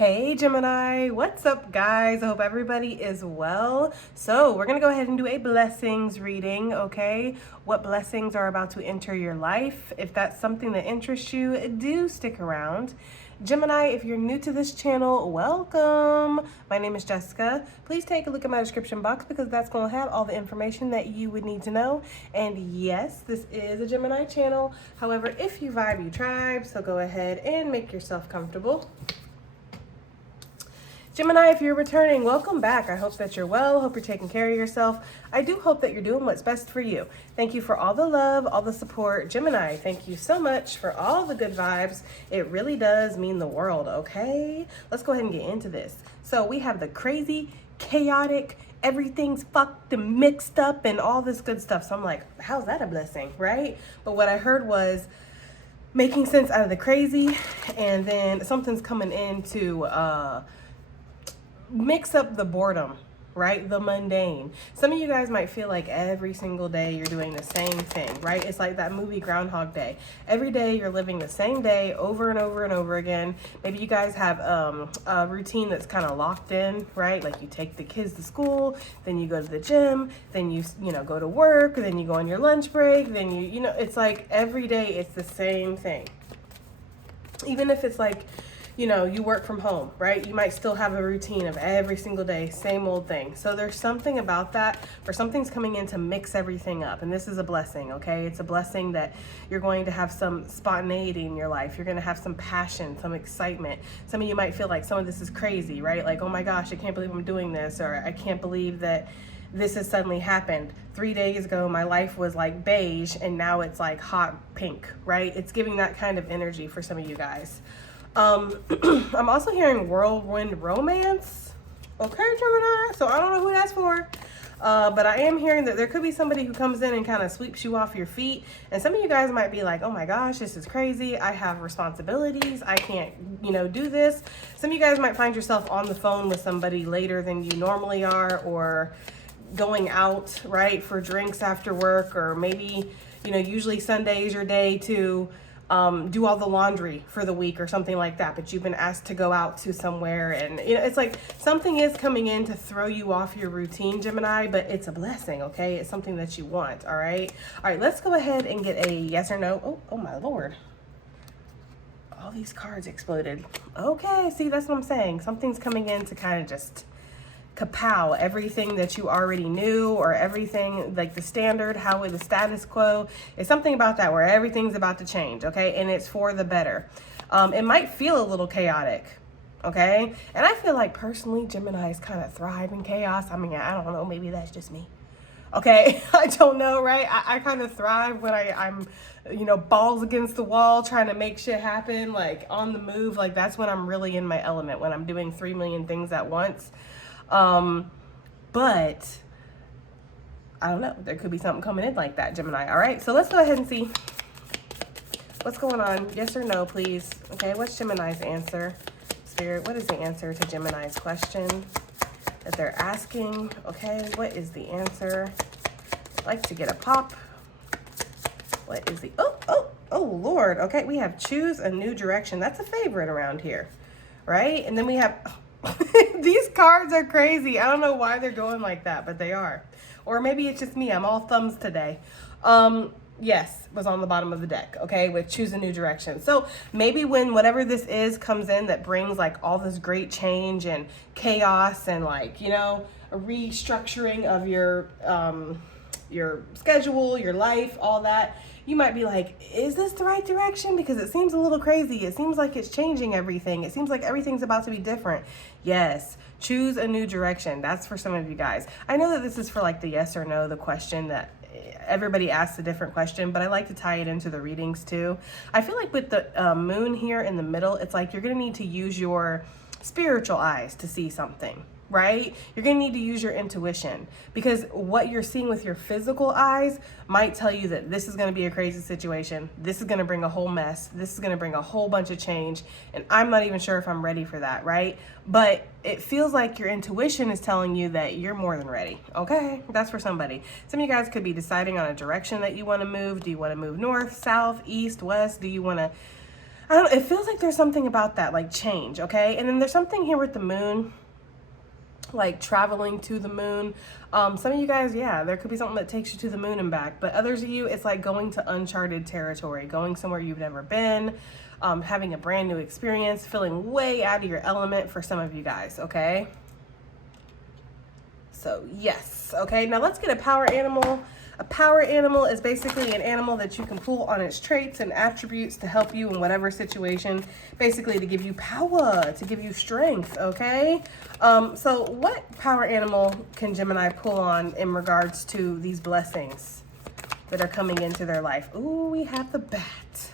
Hey Gemini, what's up guys? I hope everybody is well. So we're gonna go ahead and do a blessings reading, okay? What blessings are about to enter your life. If that's something that interests you, do stick around. Gemini, if you're new to this channel, welcome. My name is Jessica. Please take a look at my description box because that's gonna have all the information that you would need to know. And yes, this is a Gemini channel. However, if you vibe, you tribe, so go ahead and make yourself comfortable. Gemini, if you're returning, welcome back. I hope that you're well. Hope you're taking care of yourself. I do hope that you're doing what's best for you. Thank you for all the love, all the support. Gemini, thank you so much for all the good vibes. It really does mean the world, okay? Let's go ahead and get into this. So we have the crazy, chaotic, everything's fucked and mixed up and all this good stuff. So I'm like, how's that a blessing, right? But what I heard was making sense out of the crazy, and then something's coming in to mix up the boredom, right? The mundane. Some of you guys might feel like every single day you're doing the same thing, right? It's like that movie Groundhog Day. Every day you're living the same day over and over and over again. Maybe you guys have a routine that's kind of locked in, right? Like you take the kids to school, then you go to the gym, then you go to work, then you go on your lunch break, then it's like every day it's the same thing. Even if it's like, you work from home, right? You might still have a routine of every single day, same old thing. So there's something about that where something's coming in to mix everything up. And this is a blessing, okay? It's a blessing that you're going to have some spontaneity in your life. You're going to have some passion, some excitement. Some of you might feel like some of this is crazy, right? Like, oh my gosh, I can't believe I'm doing this, or I can't believe that this has suddenly happened. 3 days ago, my life was like beige and now it's like hot pink, right? It's giving that kind of energy for some of you guys. I'm also hearing whirlwind romance. Okay, Gemini. So I don't know who that's for. But I am hearing that there could be somebody who comes in and kind of sweeps you off your feet. And some of you guys might be like, oh my gosh, this is crazy. I have responsibilities. I can't, do this. Some of you guys might find yourself on the phone with somebody later than you normally are, or going out, right, for drinks after work, or maybe, usually Sunday is your day to do all the laundry for the week or something like that, but you've been asked to go out to somewhere, and it's like something is coming in to throw you off your routine, Gemini, but it's a blessing, okay? It's something that you want. All right, let's go ahead and get a yes or no. Oh my lord, all these cards exploded. Okay, see, that's what I'm saying. Something's coming in to kind of just kapow everything that you already knew, or everything like the standard, how the status quo. It's something about that where everything's about to change, okay? And it's for the better. It might feel a little chaotic, okay? And I feel like personally Geminis kind of thrive in chaos. I mean, I don't know, maybe that's just me, okay? I don't know, right? I kind of thrive when I'm balls against the wall trying to make shit happen, like on the move. Like that's when I'm really in my element, when I'm doing 3 million things at once. But I don't know, there could be something coming in like that, Gemini. All right, so let's go ahead and see what's going on. Yes or no, please. Okay, what's Gemini's answer? Spirit, what is the answer to Gemini's question that they're asking? Okay, what is the answer? I'd like to get a pop. What is the, oh Lord. Okay, we have choose a new direction. That's a favorite around here, right? And then we have, these cards are crazy. I don't know why they're going like that, but they are. Or maybe it's just me. I'm all thumbs today. Yes, was on the bottom of the deck, okay, with choose a new direction. So maybe when whatever this is comes in that brings like all this great change and chaos and like, a restructuring of your schedule, your life, all that, you might be like, is this the right direction? Because it seems a little crazy. It seems like it's changing everything. It seems like everything's about to be different. Yes, choose a new direction. That's for some of you guys. I know that this is for like the yes or no, the question that everybody asks a different question, but I like to tie it into the readings too. I feel like with the moon here in the middle, it's like you're going to need to use your spiritual eyes to see something, right? You're going to need to use your intuition, because what you're seeing with your physical eyes might tell you that this is going to be a crazy situation. This is going to bring a whole mess. This is going to bring a whole bunch of change. And I'm not even sure if I'm ready for that, right? But it feels like your intuition is telling you that you're more than ready. Okay, that's for somebody. Some of you guys could be deciding on a direction that you want to move. Do you want to move north, south, east, west? Do you want to I don't know, it feels like there's something about that, like change, okay? And then there's something here with the moon, like traveling to the moon. Some of you guys, yeah, there could be something that takes you to the moon and back, but others of you, it's like going to uncharted territory, going somewhere you've never been, having a brand new experience, feeling way out of your element for some of you guys, okay? So yes, okay, now let's get a power animal. A power animal is basically an animal that you can pull on its traits and attributes to help you in whatever situation, basically to give you power, to give you strength, okay? So what power animal can Gemini pull on in regards to these blessings that are coming into their life? Ooh, we have the bat.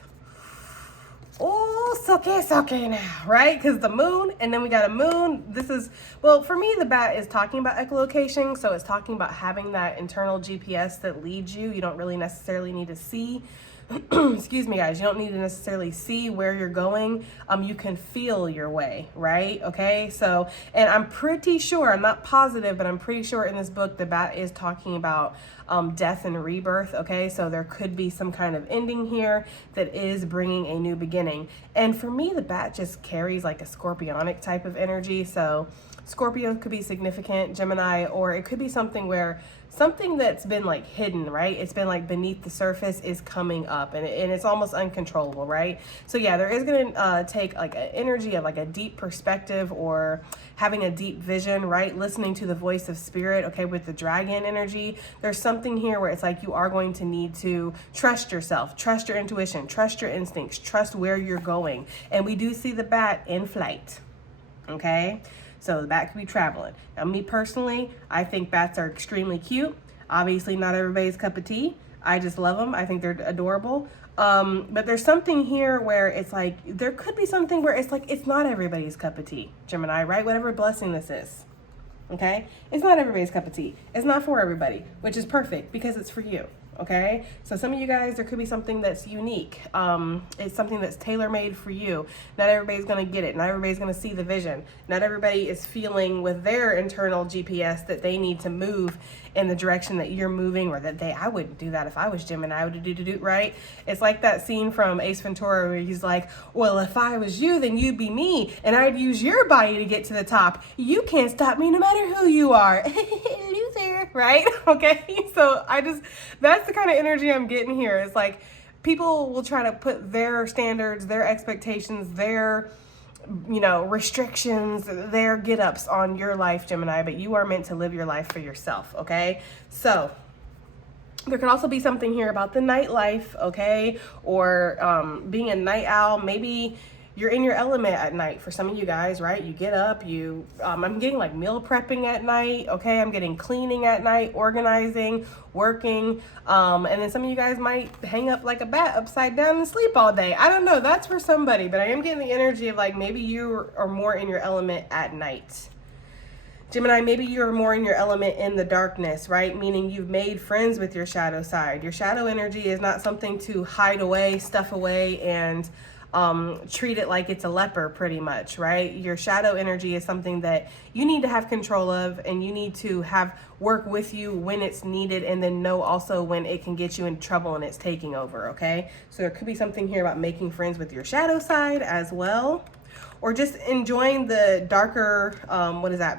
Oh, soke now, right? Because the moon, and then we got a moon. This is, well, for me, the bat is talking about echolocation. So it's talking about having that internal GPS that leads you. You don't really necessarily need to see. Excuse me, guys. You don't need to necessarily see where you're going. You can feel your way, right? Okay. So, and I'm pretty sure, I'm not positive, but I'm pretty sure in this book, the bat is talking about death and rebirth. Okay. So there could be some kind of ending here that is bringing a new beginning. And for me, the bat just carries like a scorpionic type of energy. So Scorpio could be significant, Gemini, or it could be something where something that's been like hidden, right? It's been like beneath the surface is coming up, and it's almost uncontrollable, right? So yeah, there is going to take like an energy of like a deep perspective or having a deep vision, right? Listening to the voice of spirit, okay, with the dragon energy. There's something here where it's like you are going to need to trust yourself, trust your intuition, trust your instincts, trust where you're going. And we do see the bat in flight, okay? So the bat could be traveling. Now, me personally, I think bats are extremely cute. Obviously, not everybody's cup of tea. I just love them. I think they're adorable. But there's something here where it's like, there could be something where it's like, it's not everybody's cup of tea, Gemini, right? Whatever blessing this is, okay? It's not everybody's cup of tea. It's not for everybody, which is perfect because it's for you. Okay, so some of you guys, there could be something that's unique. It's something that's tailor-made for you. Not everybody's going to get it. Not everybody's going to see the vision. Not everybody is feeling with their internal GPS that they need to move in the direction that you're moving, or that I wouldn't do that if I was Gemini. I would do, right? It's like that scene from Ace Ventura where he's like, well, if I was you, then you'd be me, and I'd use your body to get to the top. You can't stop me no matter who you are. Loser, right? Okay, so that's the kind of energy I'm getting here. It's like people will try to put their standards, their expectations, their restrictions, their get-ups on your life, Gemini, but you are meant to live your life for yourself, okay? So there could also be something here about the nightlife, okay? Or being a night owl. Maybe you're in your element at night for some of you guys, right? You get up, I'm getting like meal prepping at night, okay? I'm getting cleaning at night, organizing, working. And then some of you guys might hang up like a bat upside down and sleep all day. I don't know, that's for somebody, but I am getting the energy of like maybe you are more in your element at night. Gemini, maybe you're more in your element in the darkness, right? Meaning you've made friends with your shadow side. Your shadow energy is not something to hide away, stuff away, and treat it like it's a leper, pretty much, right? Your shadow energy is something that you need to have control of, and you need to have work with you when it's needed, and then know also when it can get you in trouble and it's taking over, okay? So there could be something here about making friends with your shadow side as well, or just enjoying the darker, what is that?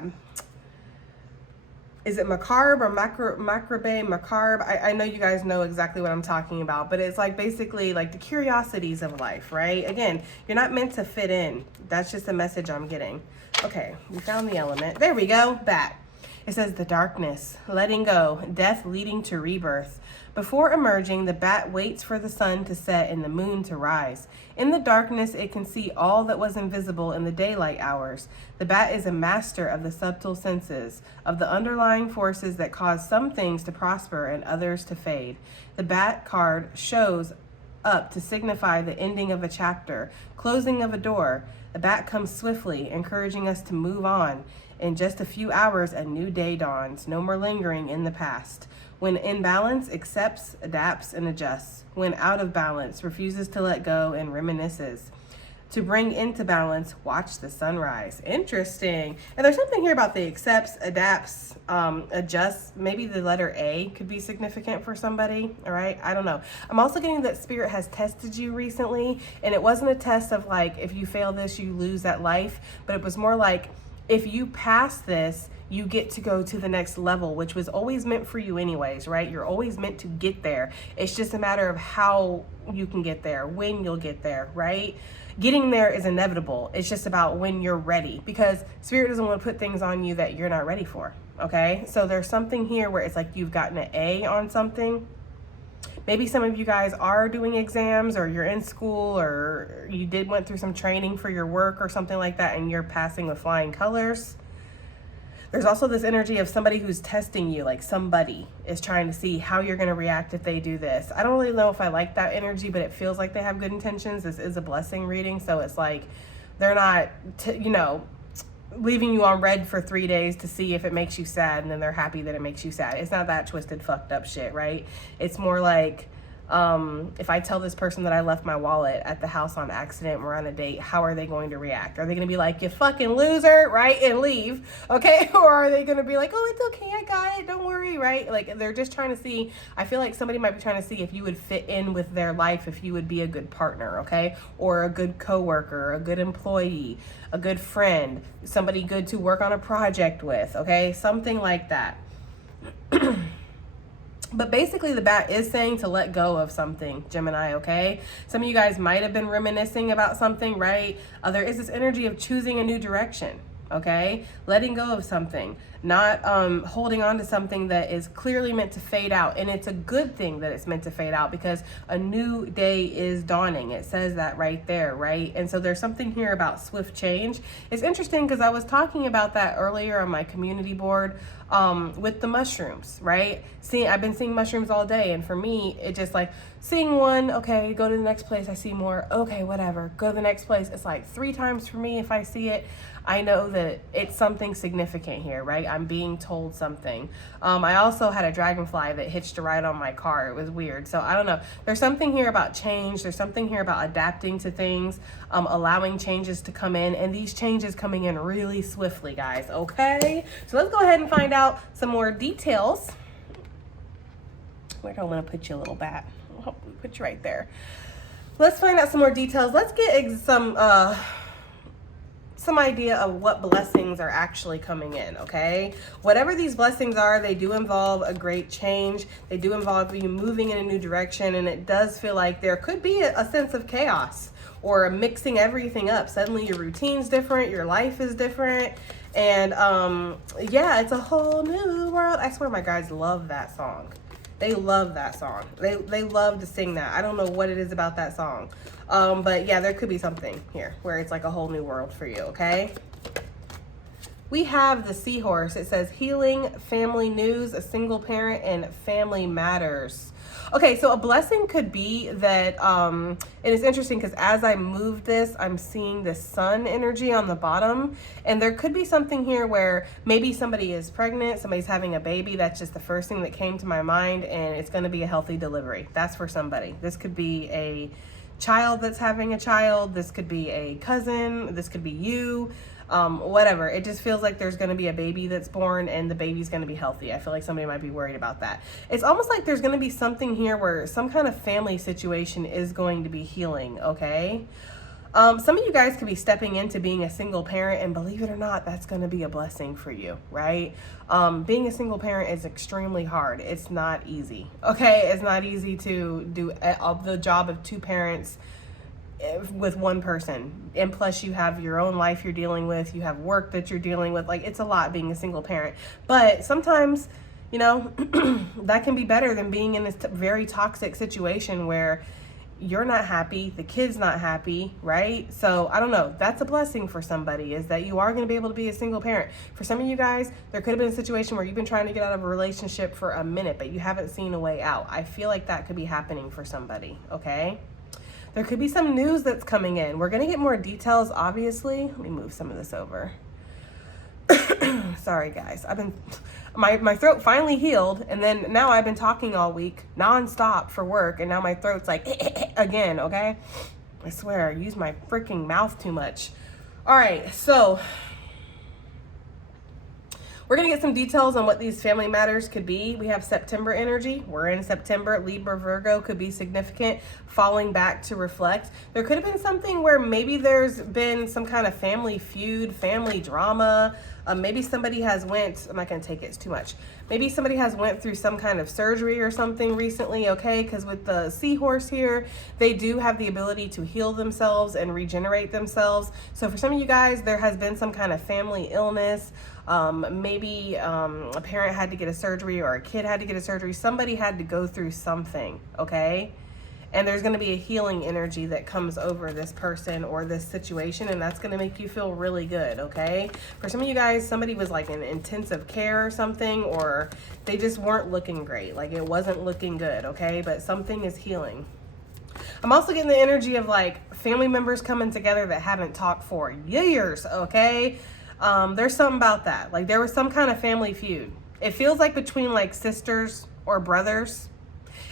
Is it macabre or macabre? I know you guys know exactly what I'm talking about, but it's like basically like the curiosities of life, right? Again, you're not meant to fit in. That's just the message I'm getting. Okay, we found the element. There we go, bat. It says the darkness, letting go, death leading to rebirth. Before emerging, the bat waits for the sun to set and the moon to rise. In the darkness, it can see all that was invisible in the daylight hours. The bat is a master of the subtle senses, of the underlying forces that cause some things to prosper and others to fade. The bat card shows up to signify the ending of a chapter, closing of a door. The bat comes swiftly, encouraging us to move on. In just a few hours, a new day dawns, no more lingering in the past. When in balance, accepts, adapts, and adjusts. When out of balance, refuses to let go and reminisces. To bring into balance, watch the sunrise. Interesting. And there's something here about the accepts, adapts, adjusts. Maybe the letter A could be significant for somebody. All right. I don't know. I'm also getting that spirit has tested you recently. And it wasn't a test of like, if you fail this, you lose that life. But it was more like, if you pass this, you get to go to the next level, which was always meant for you anyways, right? You're always meant to get there. It's just a matter of how you can get there, when you'll get there, right? Getting there is inevitable. It's just about when you're ready, because spirit doesn't want to put things on you that you're not ready for, okay? So there's something here where it's like you've gotten an A on something. Maybe some of you guys are doing exams, or you're in school, or you went through some training for your work or something like that, and you're passing with flying colors. There's also this energy of somebody who's testing you, like somebody is trying to see how you're going to react if they do this. I don't really know if I like that energy, but it feels like they have good intentions. This is a blessing reading, so it's like they're not, leaving you on red for 3 days to see if it makes you sad, and then they're happy that it makes you sad. It's not that twisted, fucked up shit, right? It's more like, if I tell this person that I left my wallet at the house on accident and we're on a date, how are they going to react? Are they going to be like, you fucking loser, right? And leave, okay? Or are they going to be like, oh, it's okay, I got it, don't worry, right? Like, they're just trying to see, I feel like somebody might be trying to see if you would fit in with their life, if you would be a good partner, okay? Or a good coworker, a good employee, a good friend, somebody good to work on a project with, okay? Something like that. But basically the bat is saying to let go of something, Gemini, okay? Some of you guys might have been reminiscing about something, right? There is this energy of choosing a new direction, okay? Letting go of something, not holding on to something that is clearly meant to fade out. And it's a good thing that it's meant to fade out, because a new day is dawning. It says that right there, right? And so there's something here about swift change. It's interesting because I was talking about that earlier on my community board with the mushrooms, right? I've been seeing mushrooms all day, and for me, it just like seeing one, okay, go to the next place, I see more, okay, whatever, go to the next place. It's like 3 times for me. If I see it, I know that it's something significant here, right? I'm being told something. I also had a dragonfly that hitched a ride on my car. It was weird. So I don't know. There's something here about change. There's something here about adapting to things, allowing changes to come in, and these changes coming in really swiftly, guys, okay? So let's go ahead and find out some more details. Where do I want to put you, little bat? I'll put you right there. Let's find out some more details. Let's get some idea of what blessings are actually coming in, okay? Whatever these blessings are, they do involve a great change. They do involve you moving in a new direction, and it does feel like there could be a sense of chaos or mixing everything up. Suddenly your routine's different, your life is different, and yeah, it's a whole new world. I swear my guys love that song. They love that song. They love to sing that. I don't know what it is about that song. But yeah, there could be something here where it's like a whole new world for you, okay? We have the seahorse. It says healing, family news, a single parent, and family matters. Okay, so a blessing could be that, it is interesting because as I move this, I'm seeing the sun energy on the bottom, and there could be something here where maybe somebody is pregnant, somebody's having a baby. That's just the first thing that came to my mind, and it's going to be a healthy delivery. That's for somebody. This could be a child that's having a child. This could be a cousin. This could be you. Whatever. It just feels like there's going to be a baby that's born, and the baby's going to be healthy. I feel like somebody might be worried about that. It's almost like there's going to be something here where some kind of family situation is going to be healing, okay? Some of you guys could be stepping into being a single parent, and believe it or not, that's going to be a blessing for you, right? Being a single parent is extremely hard. It's not easy, okay? It's not easy to do the job of 2 parents with 1 person, and plus you have your own life you're dealing with, you have work that you're dealing with. Like, it's a lot being a single parent, but sometimes, you know, that can be better than being in this very toxic situation where you're not happy, the kid's not happy, right? So I don't know, that's a blessing for somebody, is that you are going to be able to be a single parent. For some of you guys, there could have been a situation where you've been trying to get out of a relationship for a minute, but you haven't seen a way out. I feel like that could be happening for somebody, okay? There could be some news that's coming in. We're going to get more details, obviously. Let me move some of this over. Sorry, guys. My throat finally healed, and then now I've been talking all week nonstop for work, and now my throat's like again, okay? I swear, I use my freaking mouth too much. All right, so we're going to get some details on what these family matters could be. We have September energy. We're in September. Libra, Virgo could be significant. Falling back to reflect. There could have been something where maybe there's been some kind of family feud, family drama. Maybe somebody has I'm not going to take it, it's too much. Maybe somebody has went through some kind of surgery or something recently, okay? Because with the seahorse here, they do have the ability to heal themselves and regenerate themselves. So for some of you guys, there has been some kind of family illness. Maybe a parent had to get a surgery or a kid had to get a surgery. Somebody had to go through something, okay? And there's going to be a healing energy that comes over this person or this situation, and that's going to make you feel really good, okay? For some of you guys, somebody was like in intensive care or something, or they just weren't looking great. Like it wasn't looking good, okay? But something is healing. I'm also getting the energy of like family members coming together that haven't talked for years, okay? There's something about that. Like there was some kind of family feud. It feels like between like sisters or brothers.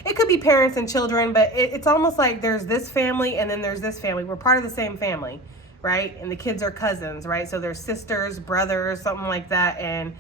It could be parents and children, but it's almost like there's this family and then there's this family. We're part of the same family, right? And the kids are cousins, right? So they're sisters, brothers, something like that. And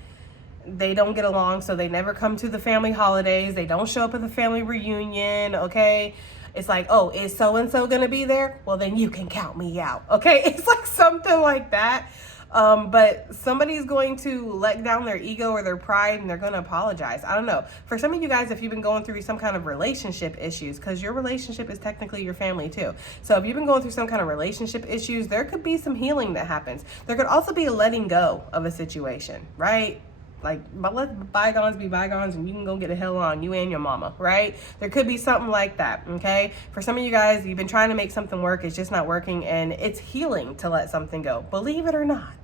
they don't get along, so they never come to the family holidays. They don't show up at the family reunion, okay? It's like, oh, is so-and-so gonna be there? Well, then you can count me out, okay? It's like something like that. But somebody's going to let down their ego or their pride and they're going to apologize. I don't know. For some of you guys, if you've been going through some kind of relationship issues, because your relationship is technically your family too. So if you've been going through some kind of relationship issues, there could be some healing that happens. There could also be a letting go of a situation, right? Like, but let bygones be bygones and you can go get the hell on, you and your mama, right? There could be something like that, okay? For some of you guys, you've been trying to make something work, it's just not working, and it's healing to let something go, believe it or not.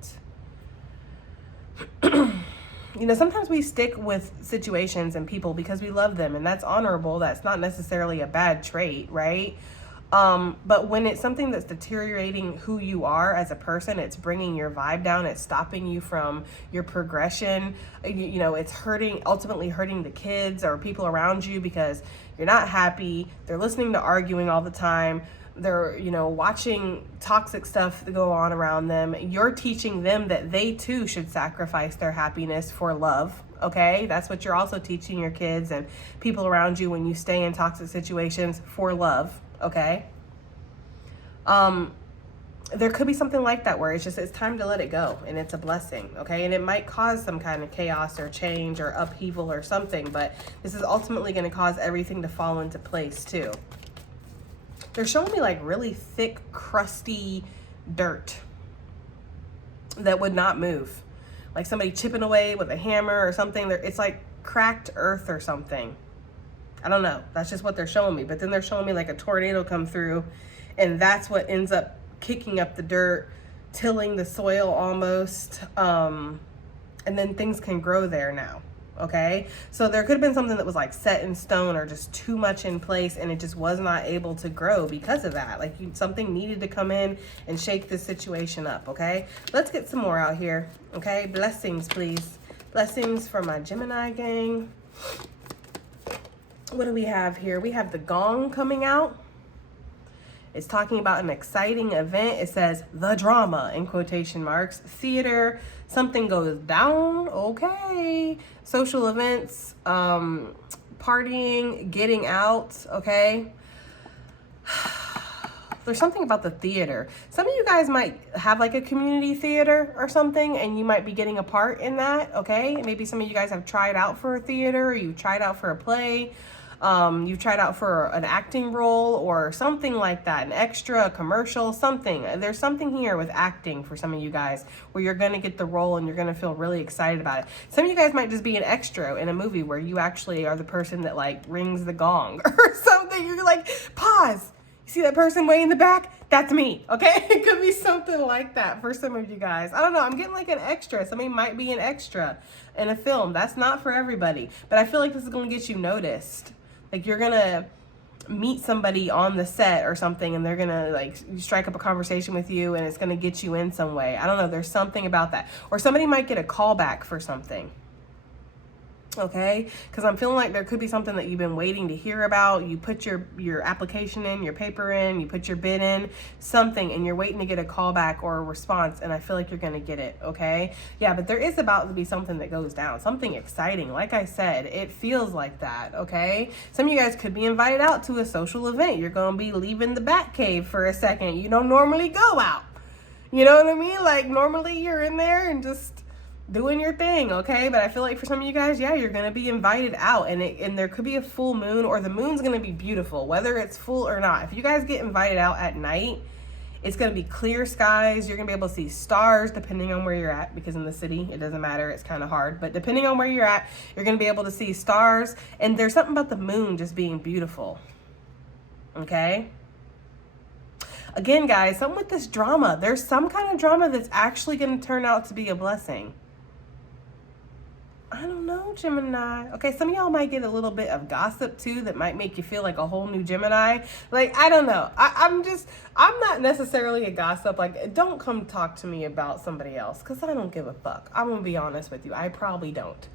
You know, sometimes we stick with situations and people because we love them, and that's honorable. That's not necessarily a bad trait, right? But when it's something that's deteriorating who you are as a person, it's bringing your vibe down, it's stopping you from your progression, you know, it's ultimately hurting the kids or people around you because you're not happy, they're listening to arguing all the time, they're, you know, watching toxic stuff go on around them. You're teaching them that they too should sacrifice their happiness for love. Okay, that's what you're also teaching your kids and people around you when you stay in toxic situations, for love. Okay. There could be something like that where it's time to let it go and it's a blessing. Okay. And it might cause some kind of chaos or change or upheaval or something, but this is ultimately going to cause everything to fall into place too. They're showing me like really thick, crusty dirt that would not move. Like somebody chipping away with a hammer or something. It's like cracked earth or something. I don't know. That's just what they're showing me. But then they're showing me like a tornado come through, and that's what ends up kicking up the dirt, tilling the soil almost. And then things can grow there now. Okay. So there could have been something that was like set in stone or just too much in place, and it just was not able to grow because of that. Like something needed to come in and shake this situation up. Okay. Let's get some more out here. Okay. Blessings, please. Blessings for my Gemini gang. What do we have here? We have the gong coming out. It's talking about an exciting event. It says the drama in quotation marks. Theater, something goes down. Okay. Social events, partying, getting out. Okay. There's something about the theater. Some of you guys might have like a community theater or something, and you might be getting a part in that. Okay. Maybe some of you guys have tried out for a theater, or you tried out for a play. You've tried out for an acting role or something like that, an extra, a commercial, something. There's something here with acting for some of you guys where you're going to get the role and you're going to feel really excited about it. Some of you guys might just be an extra in a movie where you actually are the person that like rings the gong or something. You're like, pause. You see that person way in the back? That's me. Okay. It could be something like that for some of you guys. I don't know. I'm getting like an extra. Somebody might be an extra in a film. That's not for everybody, but I feel like this is going to get you noticed. Like you're going to meet somebody on the set or something, and they're going to like strike up a conversation with you, and it's going to get you in some way. I don't know. There's something about that. Or somebody might get a call back for something. Okay, because I'm feeling like there could be something that you've been waiting to hear about. You put your application in, your paper in, you put your bid in, something, and you're waiting to get a call back or a response, and I feel like you're going to get it. Okay, yeah, but there is about to be something that goes down, something exciting. Like I said, it feels like that. Okay, some of you guys could be invited out to a social event. You're going to be leaving the bat cave for a second. You don't normally go out, you know what I mean? Like normally you're in there and just doing your thing, okay? But I feel like for some of you guys, yeah, you're gonna be invited out, and there could be a full moon, or the moon's gonna be beautiful, whether it's full or not. If you guys get invited out at night, it's gonna be clear skies. You're gonna be able to see stars depending on where you're at, because in the city it doesn't matter, it's kind of hard, but depending on where you're at, you're gonna be able to see stars. And there's something about the moon just being beautiful, okay? Again, guys, something with this drama, there's some kind of drama that's actually gonna turn out to be a blessing. I don't know, Gemini. Okay, some of y'all might get a little bit of gossip too that might make you feel like a whole new Gemini. Like, I don't know. I'm not necessarily a gossip. Like, don't come talk to me about somebody else, because I don't give a fuck. I'm going to be honest with you. I probably don't.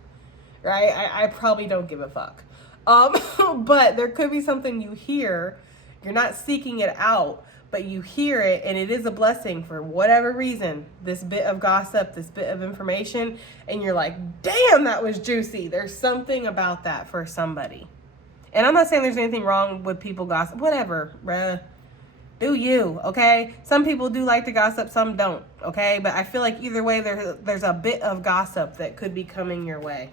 Right? I probably don't give a fuck. But there could be something you hear. You're not seeking it out, but you hear it, and it is a blessing for whatever reason, this bit of gossip, this bit of information, and you're like, damn, that was juicy. There's something about that for somebody. And I'm not saying there's anything wrong with people gossip, whatever, bruh. Do you, okay? Some people do like to gossip, some don't, okay? But I feel like either way, there's a bit of gossip that could be coming your way.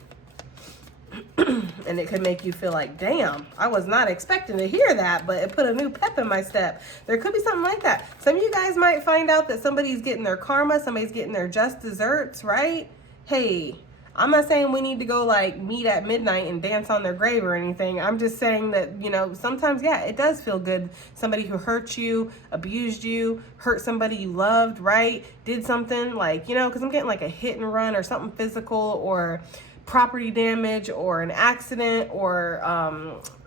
And it could make you feel like, damn, I was not expecting to hear that, but it put a new pep in my step. There could be something like that. Some of you guys might find out that somebody's getting their karma, somebody's getting their just desserts, right? Hey, I'm not saying we need to go like meet at midnight and dance on their grave or anything. I'm just saying that, you know, sometimes, yeah, it does feel good. Somebody who hurt you, abused you, hurt somebody you loved, right? Did something like, you know, because I'm getting like a hit and run or something physical, or property damage, or an accident, or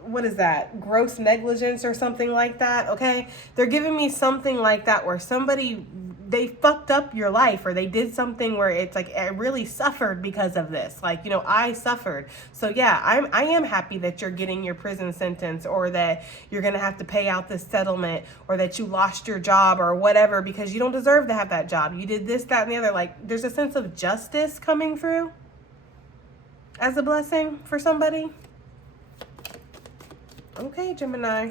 what is that, gross negligence or something like that. Okay, they're giving me something like that where somebody, they fucked up your life, or they did something where it's like, I really suffered because of this. Like, you know, I suffered. So yeah, I am happy that you're getting your prison sentence, or that you're gonna have to pay out this settlement, or that you lost your job or whatever, because you don't deserve to have that job. You did this, that, and the other. Like, there's a sense of justice coming through as a blessing for somebody. Okay, Gemini.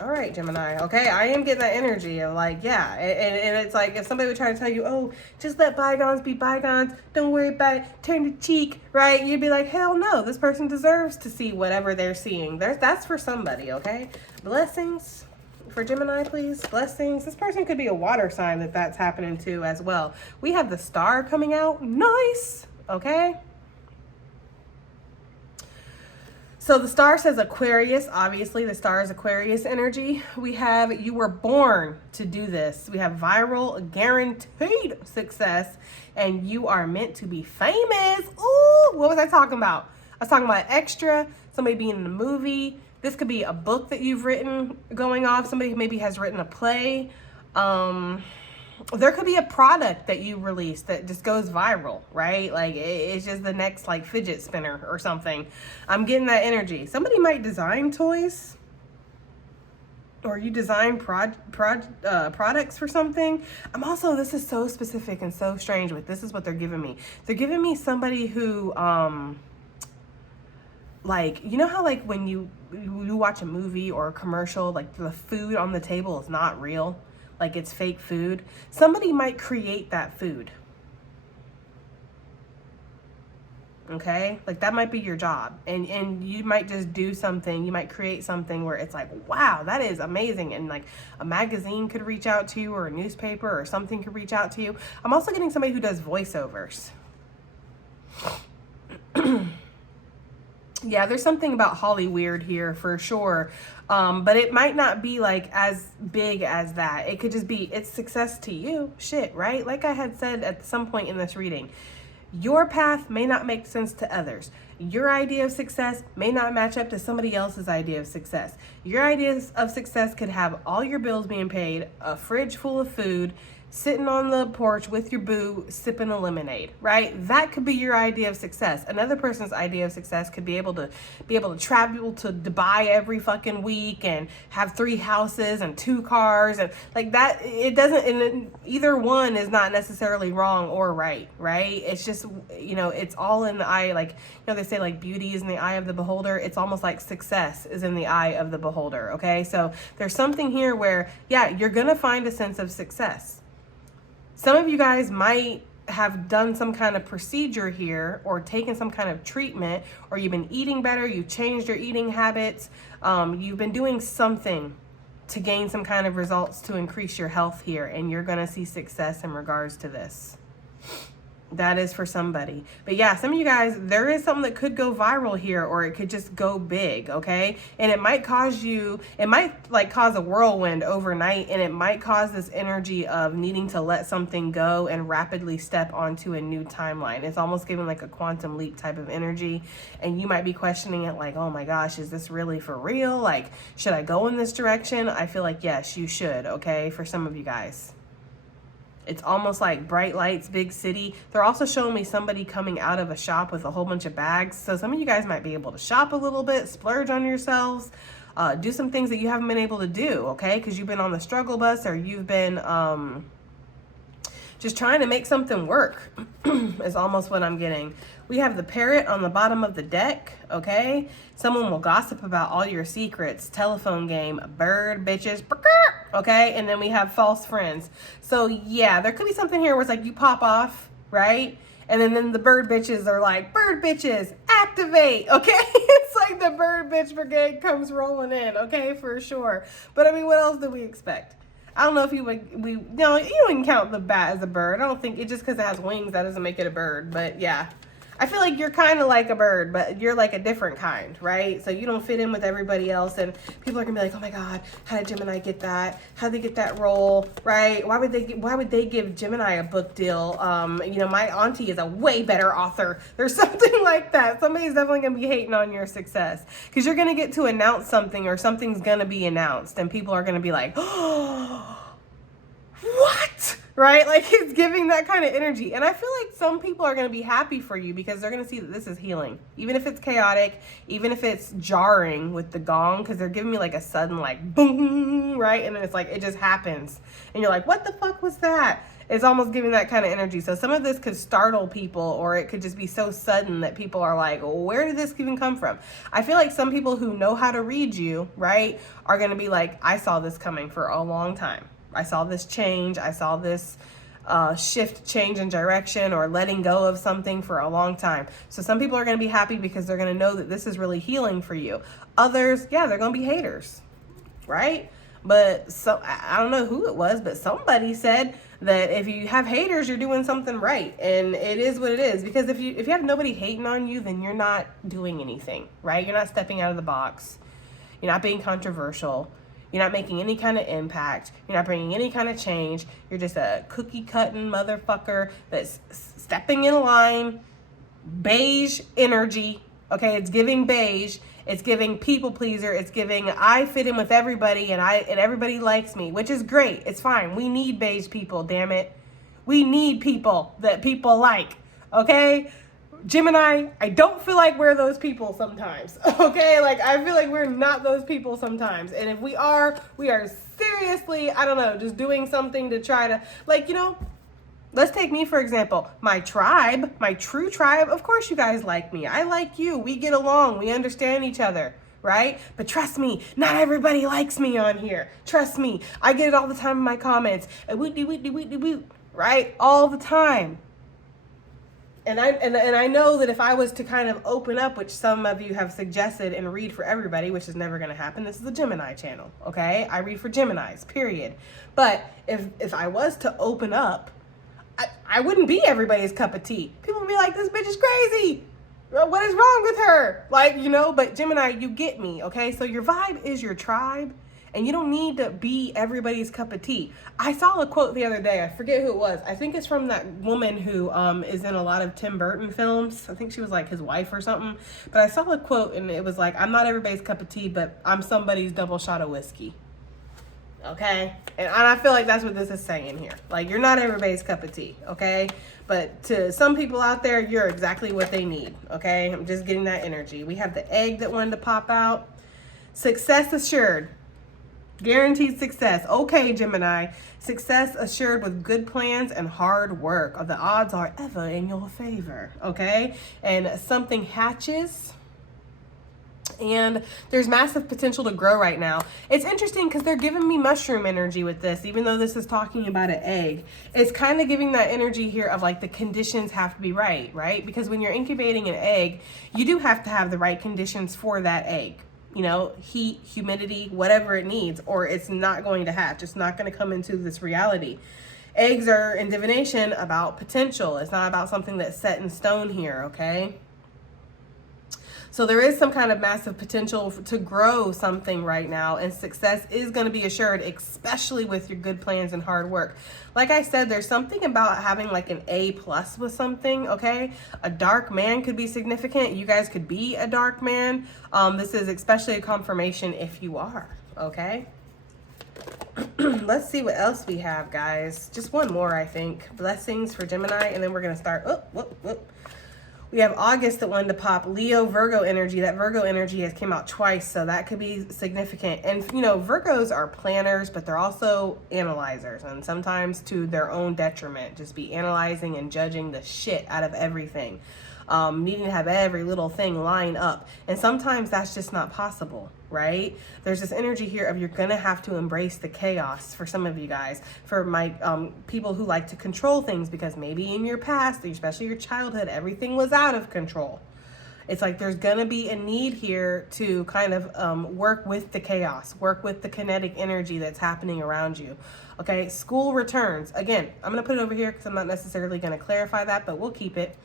All right, Gemini. Okay, I am getting that energy of like, yeah. And it's like, if somebody would try to tell you, oh, just let bygones be bygones, don't worry about it, turn the cheek, right? You'd be like, hell no, this person deserves to see whatever they're seeing. That's for somebody, okay? Blessings for Gemini, please. Blessings. This person could be a water sign that's happening to as well. We have the star coming out. Nice. Okay. So the star says Aquarius. Obviously, the star is Aquarius energy. We have, you were born to do this. We have viral, guaranteed success, and you are meant to be famous. Ooh, what was I talking about? I was talking about extra, somebody being in a movie. This could be a book that you've written going off. Somebody maybe has written a play. There could be a product that you release that just goes viral, right? Like, it's just the next like fidget spinner or something. I'm getting that energy. Somebody might design toys, or you design products for something. I'm also, this is so specific and so strange, but this is what they're giving me. They're giving me somebody who, like, you know how like when you watch a movie or a commercial, like the food on the table is not real, like it's fake food. Somebody might create that food. Okay, like that might be your job, and you might just do something, you might create something where it's like, wow, that is amazing, and like a magazine could reach out to you, or a newspaper or something could reach out to you. I'm also getting somebody who does voiceovers. Yeah, there's something about Hollyweird here for sure, but it might not be like as big as that. It could just be, it's success to you, shit, right? Like I had said at some point in this reading, your path may not make sense to others. Your idea of success may not match up to somebody else's idea of success. Your ideas of success could have all your bills being paid, a fridge full of food, sitting on the porch with your boo, sipping a lemonade, right? That could be your idea of success. Another person's idea of success could be able to travel to Dubai every fucking week and have 3 houses and 2 cars and like that. It doesn't, and either one is not necessarily wrong or right? It's just, it's all in the eye. Like, they say like beauty is in the eye of the beholder. It's almost like success is in the eye of the beholder. Okay. So there's something here where, yeah, you're going to find a sense of success. Some of you guys might have done some kind of procedure here or taken some kind of treatment, or you've been eating better, you've changed your eating habits, you've been doing something to gain some kind of results to increase your health here, and you're going to see success in regards to this. That is for somebody. But yeah, some of you guys, there is something that could go viral here, or it could just go big, okay? And it might cause like cause a whirlwind overnight, and it might cause this energy of needing to let something go and rapidly step onto a new timeline. It's almost giving like a quantum leap type of energy, and you might be questioning it like, oh my gosh, is this really for real? Like, should I go in this direction? I feel like, yes, you should, okay, for some of you guys. It's almost like bright lights, big city. They're also showing me somebody coming out of a shop with a whole bunch of bags. So some of you guys might be able to shop a little bit, splurge on yourselves, do some things that you haven't been able to do, okay? Because you've been on the struggle bus, or you've been just trying to make something work is almost what I'm getting. We have the parrot on the bottom of the deck, okay? Someone will gossip about all your secrets, telephone game, bird, bitches, okay? And then we have false friends. So yeah, there could be something here where it's like you pop off, right? And then the bird bitches are like, bird bitches, activate, okay? It's like the bird bitch brigade comes rolling in, okay, for sure. But I mean, what else do we expect? I don't know if you wouldn't count the bat as a bird. I don't think it just because it has wings, that doesn't make it a bird. But yeah, I feel like you're kind of like a bird, but you're like a different kind, right? So you don't fit in with everybody else, and people are gonna be like, oh my God, how did Gemini get that? How did they get that role, right? Why would they give Gemini a book deal? My auntie is a way better author. There's something like that. Somebody's definitely gonna be hating on your success because you're gonna get to announce something, or something's gonna be announced, and people are gonna be like, oh, what? Right? Like, it's giving that kind of energy. And I feel like some people are going to be happy for you because they're going to see that this is healing. Even if it's chaotic, even if it's jarring with the gong, because they're giving me like a sudden like boom, right? And then it's like, it just happens. And you're like, what the fuck was that? It's almost giving that kind of energy. So some of this could startle people, or it could just be so sudden that people are like, where did this even come from? I feel like some people who know how to read you, right, are going to be like, I saw this coming for a long time. I saw this change. I saw this shift, change in direction, or letting go of something for a long time. So some people are going to be happy because they're going to know that this is really healing for you. Others, yeah, they're going to be haters, right? But so I don't know who it was, but somebody said that if you have haters, you're doing something right. And it is what it is. Because if you have nobody hating on you, then you're not doing anything, right? You're not stepping out of the box. You're not being controversial. You're not making any kind of impact. You're not bringing any kind of change. You're just a cookie-cutting motherfucker that's stepping in line. Beige energy. Okay, it's giving beige. It's giving people pleaser. It's giving I fit in with everybody and everybody likes me, which is great. It's fine. We need beige people, damn it. We need people that people like. Okay? Gemini, I don't feel like we're those people sometimes, okay? Like, I feel like we're not those people sometimes. And if we are seriously, I don't know, just doing something to try to, like, let's take me, for example. My tribe, my true tribe, of course you guys like me. I like you. We get along. We understand each other, right? But trust me, not everybody likes me on here. Trust me. I get it all the time in my comments. Right? All the time. And I know that if I was to kind of open up, which some of you have suggested, and read for everybody, which is never going to happen. This is a Gemini channel, okay? I read for Geminis, period. But if I was to open up, I wouldn't be everybody's cup of tea. People would be like, this bitch is crazy. What is wrong with her? Like, but Gemini, you get me, okay? So your vibe is your tribe. And you don't need to be everybody's cup of tea. I saw a quote the other day. I forget who it was. I think it's from that woman who is in a lot of Tim Burton films. I think she was like his wife or something. But I saw a quote and it was like, I'm not everybody's cup of tea, but I'm somebody's double shot of whiskey. Okay? And I feel like that's what this is saying here. Like, you're not everybody's cup of tea. Okay? But to some people out there, you're exactly what they need. Okay? I'm just getting that energy. We have the egg that wanted to pop out. Success assured. Guaranteed success. Okay, Gemini. Success assured with good plans and hard work. The odds are ever in your favor. Okay? And something hatches. And there's massive potential to grow right now. It's interesting because they're giving me mushroom energy with this, even though this is talking about an egg. It's kind of giving that energy here of like the conditions have to be right, right? Because when you're incubating an egg, you do have to have the right conditions for that egg. You know, heat, humidity, whatever it needs, or it's not going to hatch. It's not going to come into this reality. Eggs are in divination about potential. It's not about something that's set in stone here, okay? So there is some kind of massive potential to grow something right now, and success is going to be assured, especially with your good plans and hard work. Like I said, there's something about having like an A+ with something, okay? A dark man could be significant. You guys could be a dark man. This is especially a confirmation if you are, okay? Let's see what else we have, guys. Just one more, I think. Blessings for Gemini, and then we're going to start. We have August that wanted to pop. Leo, Virgo energy. That Virgo energy has came out twice, so that could be significant. And, you know, Virgos are planners, but they're also analyzers, and sometimes to their own detriment. Just be analyzing and judging the shit out of everything. Needing to have every little thing line up. And sometimes that's just not possible, right? There's this energy here of you're going to have to embrace the chaos for some of you guys. For my people who like to control things, because maybe in your past, especially your childhood, everything was out of control. It's like there's going to be a need here to kind of work with the chaos, work with the kinetic energy that's happening around you. Okay, school returns. Again, I'm going to put it over here because I'm not necessarily going to clarify that, but we'll keep it.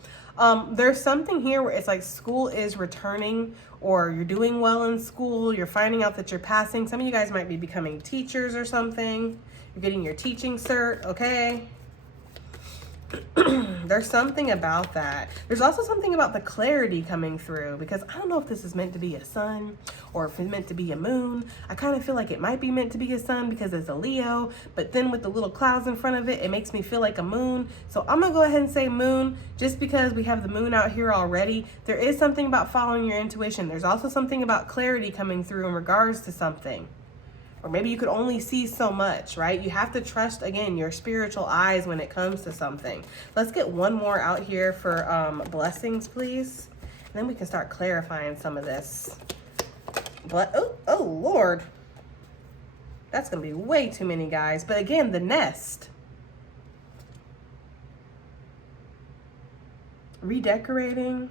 There's something here where it's like school is returning, or you're doing well in school. You're finding out that you're passing. Some of you guys might be becoming teachers or something. You're getting your teaching cert, okay? There's something about that. There's also something about the clarity coming through, because I don't know if this is meant to be a sun or if it's meant to be a moon. I kind of feel like it might be meant to be a sun because it's a Leo, but then with the little clouds in front of it, it makes me feel like a moon. So I'm gonna go ahead and say moon, just because we have the moon out here already. There is something about following your intuition. There's also something about clarity coming through in regards to something. Or maybe you could only see so much, right? You have to trust, again, your spiritual eyes when it comes to something. Let's get one more out here for blessings, please. And then we can start clarifying some of this. But, oh, Lord. That's going to be way too many, guys. But again, the nest. Redecorating.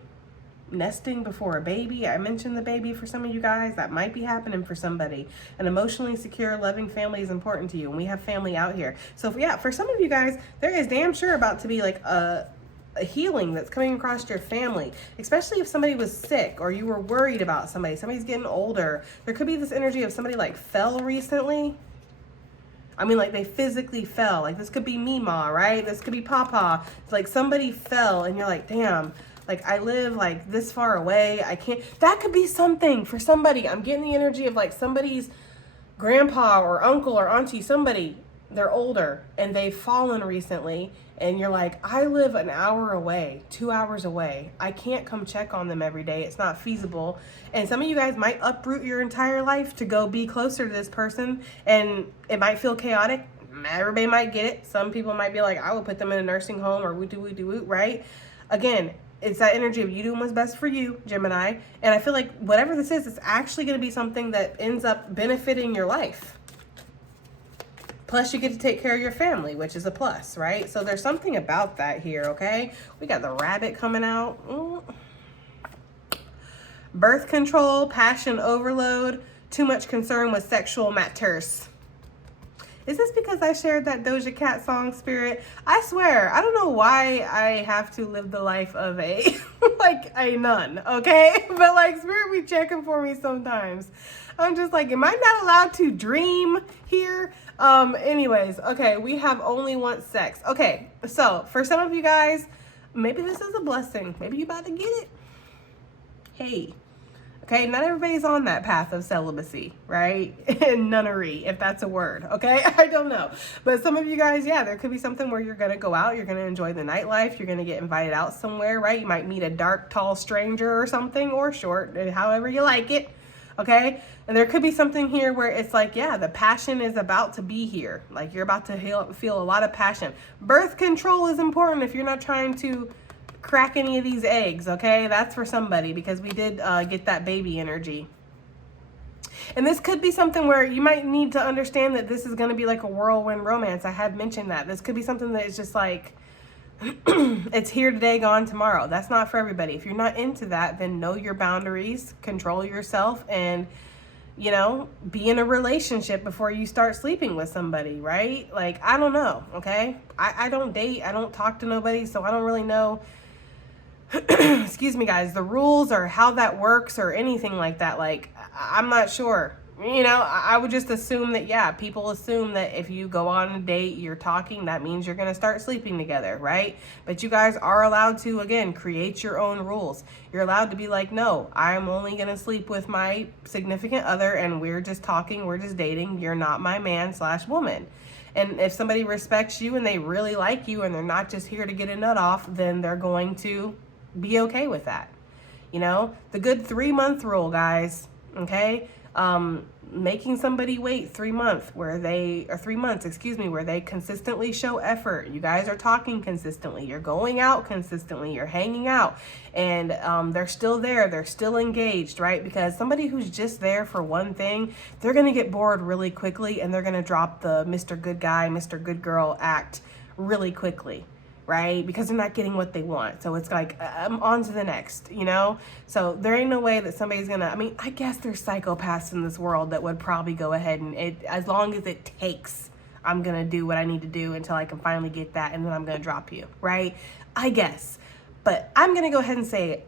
Nesting before a baby. I mentioned the baby for some of you guys. That might be happening for somebody. An emotionally secure, loving family is important to you, and we have family out here. So yeah, for some of you guys, there is damn sure about to be like a healing that's coming across your family, especially if somebody was sick or you were worried about somebody. Somebody's getting older. There could be this energy of somebody like fell recently. I mean, like they physically fell. Like this could be Mima, right? This could be Papa. It's like somebody fell and you're like, damn, like I live like this far away. I can't. That could be something for somebody. I'm getting the energy of like somebody's grandpa or uncle or auntie, somebody, they're older and they've fallen recently. And you're like, I live an hour away, 2 hours away. I can't come check on them every day. It's not feasible. And some of you guys might uproot your entire life to go be closer to this person. And it might feel chaotic. Everybody might get it. Some people might be like, I will put them in a nursing home or woot, right? Again, it's that energy of you doing what's best for you, Gemini. And I feel like whatever this is, it's actually going to be something that ends up benefiting your life. Plus, you get to take care of your family, which is a plus, right? So there's something about that here, okay? We got the rabbit coming out. Birth control, passion overload, too much concern with sexual matters. Is this because I shared that Doja Cat song, Spirit? I swear, I don't know why I have to live the life of a, like, a nun, okay? But, like, Spirit be checking for me sometimes. I'm just like, am I not allowed to dream here? Anyways, okay, we have only want sex. Okay, so for some of you guys, maybe this is a blessing. Maybe you about to get it. Hey. Okay, not everybody's on that path of celibacy, right? And nunnery, if that's a word, okay? I don't know. But some of you guys, yeah, there could be something where you're going to go out, you're going to enjoy the nightlife, you're going to get invited out somewhere, right? You might meet a dark, tall stranger or something, or short, however you like it, okay? And there could be something here where it's like, yeah, the passion is about to be here. Like, you're about to feel a lot of passion. Birth control is important if you're not trying to crack any of these eggs, okay? That's for somebody, because we did get that baby energy. And this could be something where you might need to understand that this is going to be like a whirlwind romance. I had mentioned that. This could be something that is just like, it's here today, gone tomorrow. That's not for everybody. If you're not into that, then know your boundaries, control yourself, and, you know, be in a relationship before you start sleeping with somebody, right? Like, I don't know, okay? I don't date. I don't talk to nobody, so I don't really know excuse me, guys, the rules or how that works or anything like that. Like, I'm not sure. You know, I would just assume that, yeah, people assume that if you go on a date, you're talking, that means you're going to start sleeping together, right? But you guys are allowed to, again, create your own rules. You're allowed to be like, no, I'm only going to sleep with my significant other and we're just talking, we're just dating. You're not my man/woman. And if somebody respects you and they really like you and they're not just here to get a nut off, then they're going to be okay with that. You know, the good 3-month rule, guys, okay? Making somebody wait 3 months where they consistently show effort. You guys are talking consistently. You're going out consistently. You're hanging out, and they're still there. They're still engaged, right? Because somebody who's just there for one thing, they're going to get bored really quickly, and they're going to drop the Mr. Good Guy, Mr. Good Girl act really quickly. Right? Because they're not getting what they want. So it's like, I'm on to the next, you know? So there ain't no way that somebody's gonna, I mean, I guess there's psychopaths in this world that would probably go ahead and as long as it takes, I'm gonna do what I need to do until I can finally get that, and then I'm gonna drop you, right? I guess. But I'm gonna go ahead and say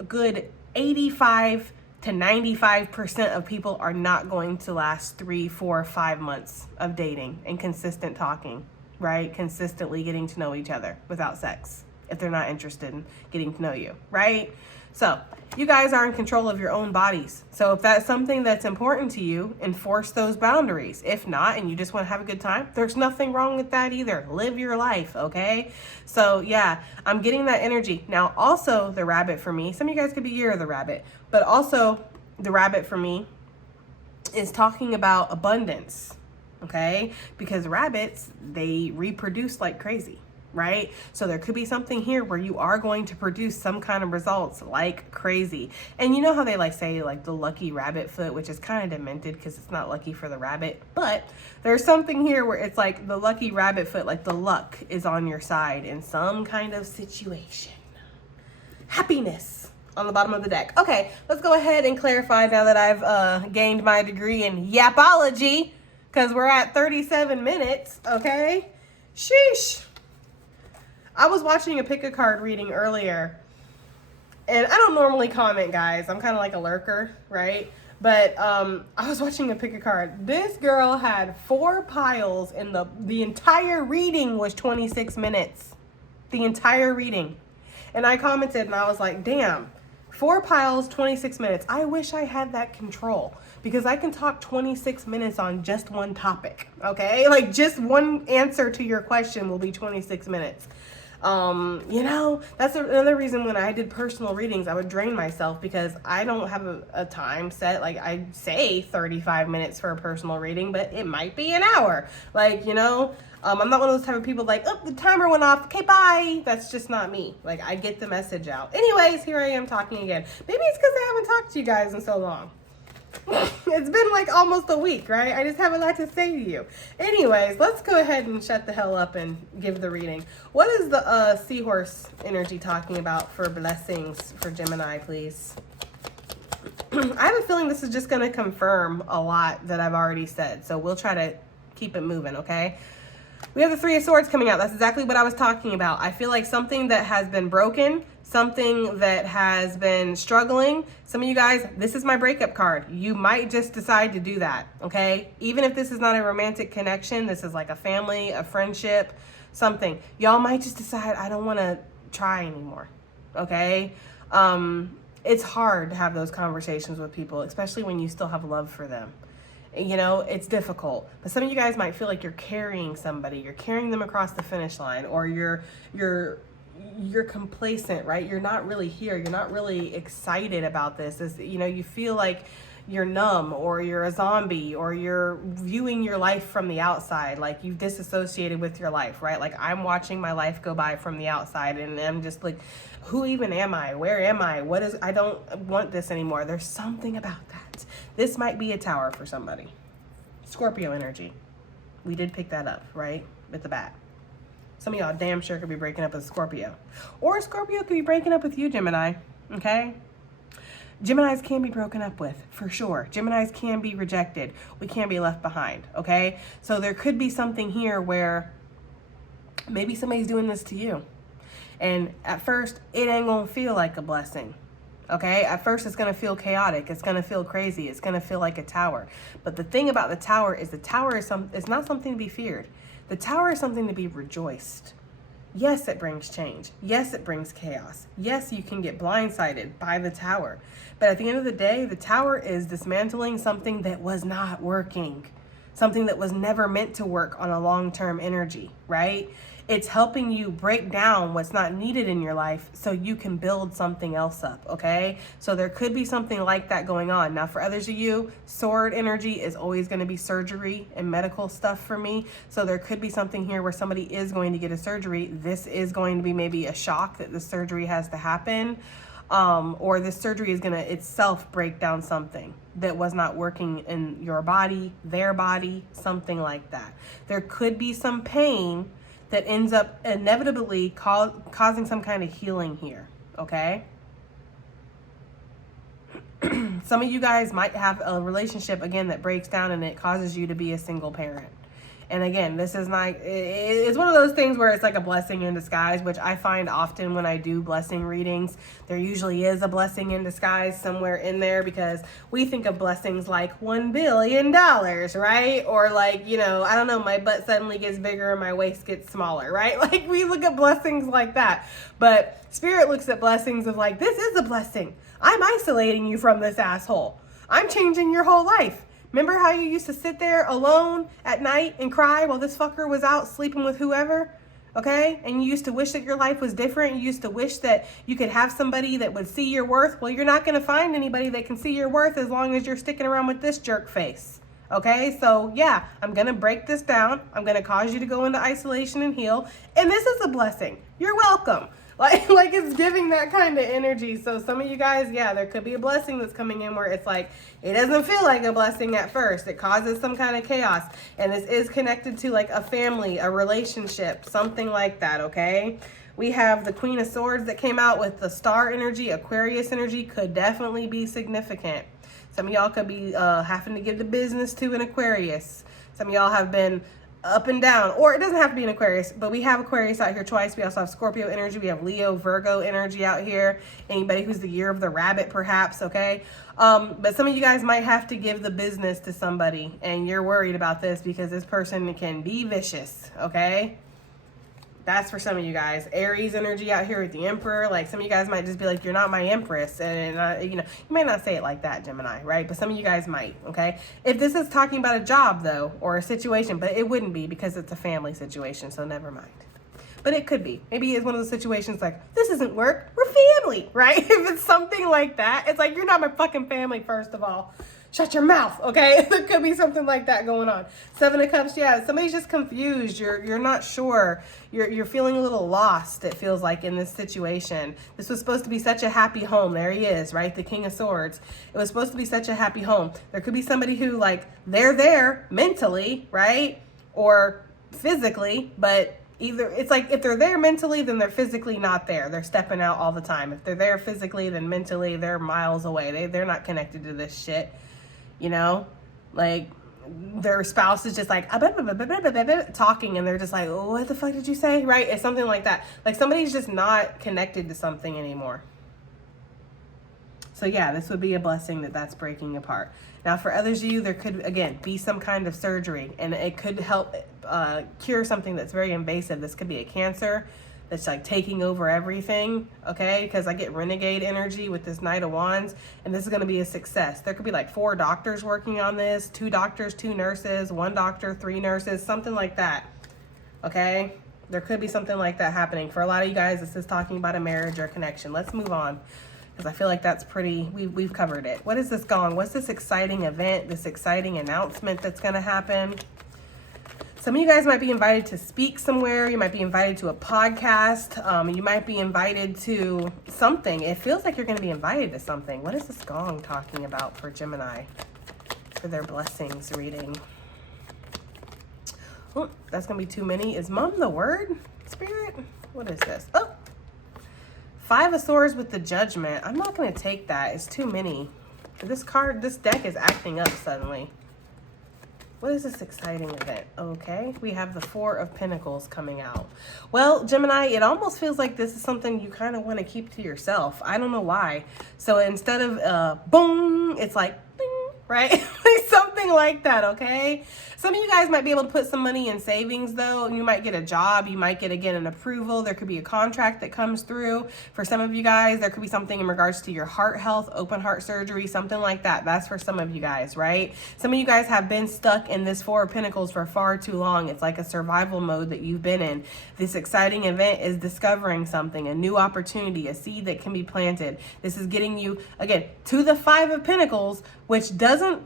a good 85 to 95% of people are not going to last 3, 4, 5 months of dating and consistent talking. Right? Consistently getting to know each other without sex if they're not interested in getting to know you, right? So you guys are in control of your own bodies. So if that's something that's important to you, enforce those boundaries. If not, and you just want to have a good time, there's nothing wrong with that either. Live your life, okay? So yeah, I'm getting that energy. Now also the rabbit for me, some of you guys could be Year of the Rabbit, but also the rabbit for me is talking about abundance. Okay, because rabbits, they reproduce like crazy, right? So there could be something here where you are going to produce some kind of results like crazy. And you know how they like say like the lucky rabbit foot, which is kind of demented because it's not lucky for the rabbit, but there's something here where it's like the lucky rabbit foot, like the luck is on your side in some kind of situation. Happiness on the bottom of the deck. Okay, let's go ahead and clarify now that I've gained my degree in yapology. Because we're at 37 minutes, okay? Sheesh. I was watching a pick-a-card reading earlier. And I don't normally comment, guys. I'm kind of like a lurker, right? But I was watching a pick-a-card. This girl had 4 piles, and the entire reading was 26 minutes. The entire reading. And I commented, and I was like, damn. 4 piles, 26 minutes. I wish I had that control. Because I can talk 26 minutes on just one topic, okay? Like, just one answer to your question will be 26 minutes. You know, that's another reason when I did personal readings, I would drain myself because I don't have a time set. Like, I say 35 minutes for a personal reading, but it might be an hour. Like, you know, I'm not one of those type of people like, oh, the timer went off. Okay, bye. That's just not me. Like, I get the message out. Anyways, here I am talking again. Maybe it's because I haven't talked to you guys in so long. It's been like almost a week, right? I just have a lot to say to you. Anyways, let's go ahead and shut the hell up and give the reading. What is the seahorse energy talking about for blessings for Gemini, please? I have a feeling this is just going to confirm a lot that I've already said. So we'll try to keep it moving, okay? We have the Three of Swords coming out. That's exactly what I was talking about. I feel like something that has been broken, something that has been struggling. Some of you guys, this is my breakup card. You might just decide to do that, okay? Even if this is not a romantic connection, this is like a family, a friendship, something. Y'all might just decide, I don't want to try anymore, okay? It's hard to have those conversations with people, especially when you still have love for them. You know, it's difficult, but some of you guys might feel like you're carrying somebody, you're carrying them across the finish line, or you're complacent, right? You're not really here. You're not really excited about this. You know, you feel like you're numb, or you're a zombie, or you're viewing your life from the outside, like you've disassociated with your life, right? Like I'm watching my life go by from the outside, and I'm just like, who even am I? Where am I? I don't want this anymore. There's something about that. This might be a Tower for somebody. Scorpio energy. We did pick that up, right? With the bat. Some of y'all damn sure could be breaking up with Scorpio. Or Scorpio could be breaking up with you, Gemini. Okay? Geminis can be broken up with, for sure. Geminis can be rejected. We can't be left behind, okay? So there could be something here where maybe somebody's doing this to you. And at first, it ain't gonna feel like a blessing. Okay, at first it's gonna feel chaotic. It's gonna feel crazy. It's gonna feel like a tower. But the thing about the tower is it's not something to be feared. The tower is something to be rejoiced. Yes, it brings change. Yes, it brings chaos. Yes, you can get blindsided by the tower. But at the end of the day, the tower is dismantling something that was not working. Something that was never meant to work on a long-term energy, right? It's helping you break down what's not needed in your life so you can build something else up, okay? So there could be something like that going on. Now, for others of you, sword energy is always going to be surgery and medical stuff for me. So there could be something here where somebody is going to get a surgery. This is going to be maybe a shock that the surgery has to happen. Or this surgery is going to itself break down something that was not working in your body, their body, something like that. There could be some pain that ends up inevitably causing some kind of healing here, okay? Some of you guys might have a relationship, again, that breaks down and it causes you to be a single parent. And again, this is not, it's one of those things where it's like a blessing in disguise, which I find often when I do blessing readings, there usually is a blessing in disguise somewhere in there, because we think of blessings like $1 billion, right? Or like, you know, I don't know, my butt suddenly gets bigger and my waist gets smaller, right? Like we look at blessings like that. But Spirit looks at blessings of like, this is a blessing. I'm isolating you from this asshole. I'm changing your whole life. Remember how you used to sit there alone at night and cry while this fucker was out sleeping with whoever? Okay? And you used to wish that your life was different. You used to wish that you could have somebody that would see your worth. Well, you're not going to find anybody that can see your worth as long as you're sticking around with this jerk face. Okay? So, yeah, I'm going to break this down. I'm going to cause you to go into isolation and heal. And this is a blessing. You're welcome. Like it's giving that kind of energy. So some of you guys, yeah, there could be a blessing that's coming in where it's like, it doesn't feel like a blessing at first. It causes some kind of chaos. And this is connected to like a family, a relationship, something like that, okay? We have the Queen of Swords that came out with the star energy. Aquarius energy could definitely be significant. Some of y'all could be having to give the business to an Aquarius. Some of y'all have been up and down, or it doesn't have to be an Aquarius, but we have Aquarius out here twice. We also have Scorpio energy. We have Leo, Virgo energy out here. Anybody who's the year of the rabbit, perhaps, okay? But some of you guys might have to give the business to somebody, and you're worried about this because this person can be vicious, okay? That's for some of you guys. Aries energy out here with the Emperor. Like some of you guys might just be like, you're not my Empress. And you know, you might not say it like that, Gemini, right? But some of you guys might, okay? If this is talking about a job though, or a situation, but it wouldn't be because it's a family situation. So never mind. But it could be. Maybe it's one of those situations like, this isn't work. We're family, right? If it's something like that, it's like, you're not my fucking family, first of all. Shut your mouth, okay? There could be something like that going on. Seven of Cups, yeah, somebody's just confused. You're not sure. You're feeling a little lost, it feels like, in this situation. This was supposed to be such a happy home. There he is, right? The King of Swords. It was supposed to be such a happy home. There could be somebody who, like, they're there mentally, right? Or physically, but either it's like if they're there mentally, then they're physically not there. They're stepping out all the time. If they're there physically, then mentally they're miles away. They're not connected to this shit. You know, like their spouse is just like talking, and they're just like, oh, what the fuck did you say? Right? It's something like that. Like somebody's just not connected to something anymore. So yeah, this would be a blessing that's breaking apart. Now for others of you, there could, again, be some kind of surgery, and it could help cure something that's very invasive. This could be a cancer that's like taking over everything, okay? Because I get renegade energy with this Knight of Wands, and this is going to be a success. There could be like 4 doctors working on this, 2 doctors, 2 nurses, 1 doctor, 3 nurses, something like that, okay? There could be something like that happening. For a lot of you guys, this is talking about a marriage or a connection. Let's move on, because I feel like that's pretty, we've covered it. What is this going? What's this exciting event, this exciting announcement that's going to happen? Some of you guys might be invited to speak somewhere. You might be invited to a podcast. You might be invited to something. It feels like you're going to be invited to something. What is this gong talking about for Gemini? For their blessings reading. Oh, that's going to be too many. Is mom the word, Spirit? What is this? Oh, 5 of Swords with the Judgment. I'm not going to take that. It's too many. This deck is acting up suddenly. What is this exciting event? Okay, we have the 4 of Pentacles coming out. Well, Gemini, it almost feels like this is something you kind of want to keep to yourself. I don't know why. So instead of boom, it's like ding, right? Something like that, okay? Some of you guys might be able to put some money in savings, though. You might get a job. You might get, again, an approval. There could be a contract that comes through. For some of you guys, there could be something in regards to your heart health, open heart surgery, something like that. That's for some of you guys, right? Some of you guys have been stuck in this 4 of Pentacles for far too long. It's like a survival mode that you've been in. This exciting event is discovering something, a new opportunity, a seed that can be planted. This is getting you, again, to the 5 of Pentacles, which doesn't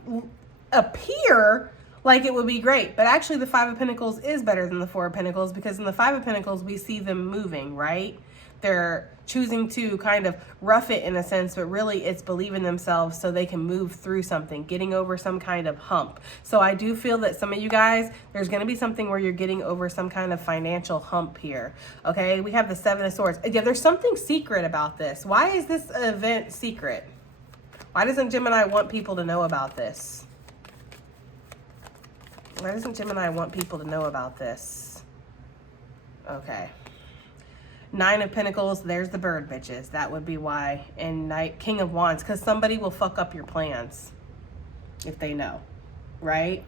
appear like it would be great, but actually the 5 of Pentacles is better than the 4 of Pentacles, because in the 5 of Pentacles we see them moving, right? They're choosing to kind of rough it in a sense, but really it's believing themselves so they can move through something, getting over some kind of hump. So I do feel that some of you guys, there's going to be something where you're getting over some kind of financial hump here. Okay, we have the 7 of Swords. Yeah, there's something secret about this. Why is this event secret? Why doesn't Gemini want people to know about this? Why doesn't Gemini want people to know about this? Okay. 9 of Pentacles, there's the bird bitches. That would be why. And King of Wands, because somebody will fuck up your plans if they know, right?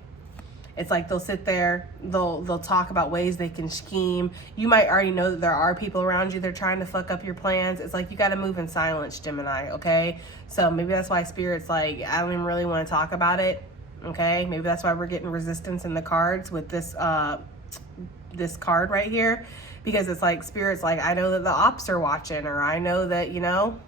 It's like they'll sit there, they'll talk about ways they can scheme. You might already know that there are people around you that are trying to fuck up your plans. It's like you got to move in silence, Gemini, okay? So maybe that's why Spirit's like, I don't even really want to talk about it. Okay, maybe that's why we're getting resistance in the cards with this this card right here, because it's like Spirit's like, I know that the ops are watching, or I know that, you know,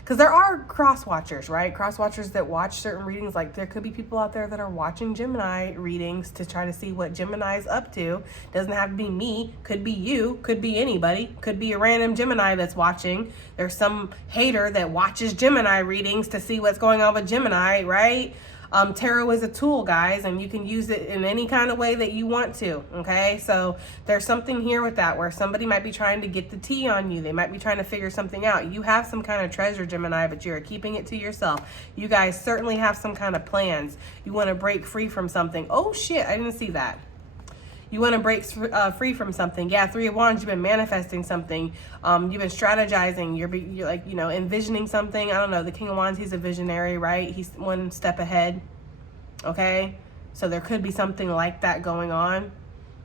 because there are cross watchers, right? Cross watchers that watch certain readings. Like there could be people out there that are watching Gemini readings to try to see what Gemini's up to. Doesn't have to be me, could be you, could be anybody, could be a random Gemini that's watching. There's some hater that watches Gemini readings to see what's going on with Gemini, right? Tarot is a tool, guys, and you can use it in any kind of way that you want to, okay? So there's something here with that where somebody might be trying to get the tea on you. They might be trying to figure something out. You have some kind of treasure, Gemini, but you're keeping it to yourself. You guys certainly have some kind of plans. You want to break free from something. Oh, shit, I didn't see that. You want to break free from something. Yeah, 3 of Wands, you've been manifesting something. You've been strategizing. You're like, you know, envisioning something. I don't know. The King of Wands, he's a visionary, right? He's one step ahead. Okay? So there could be something like that going on.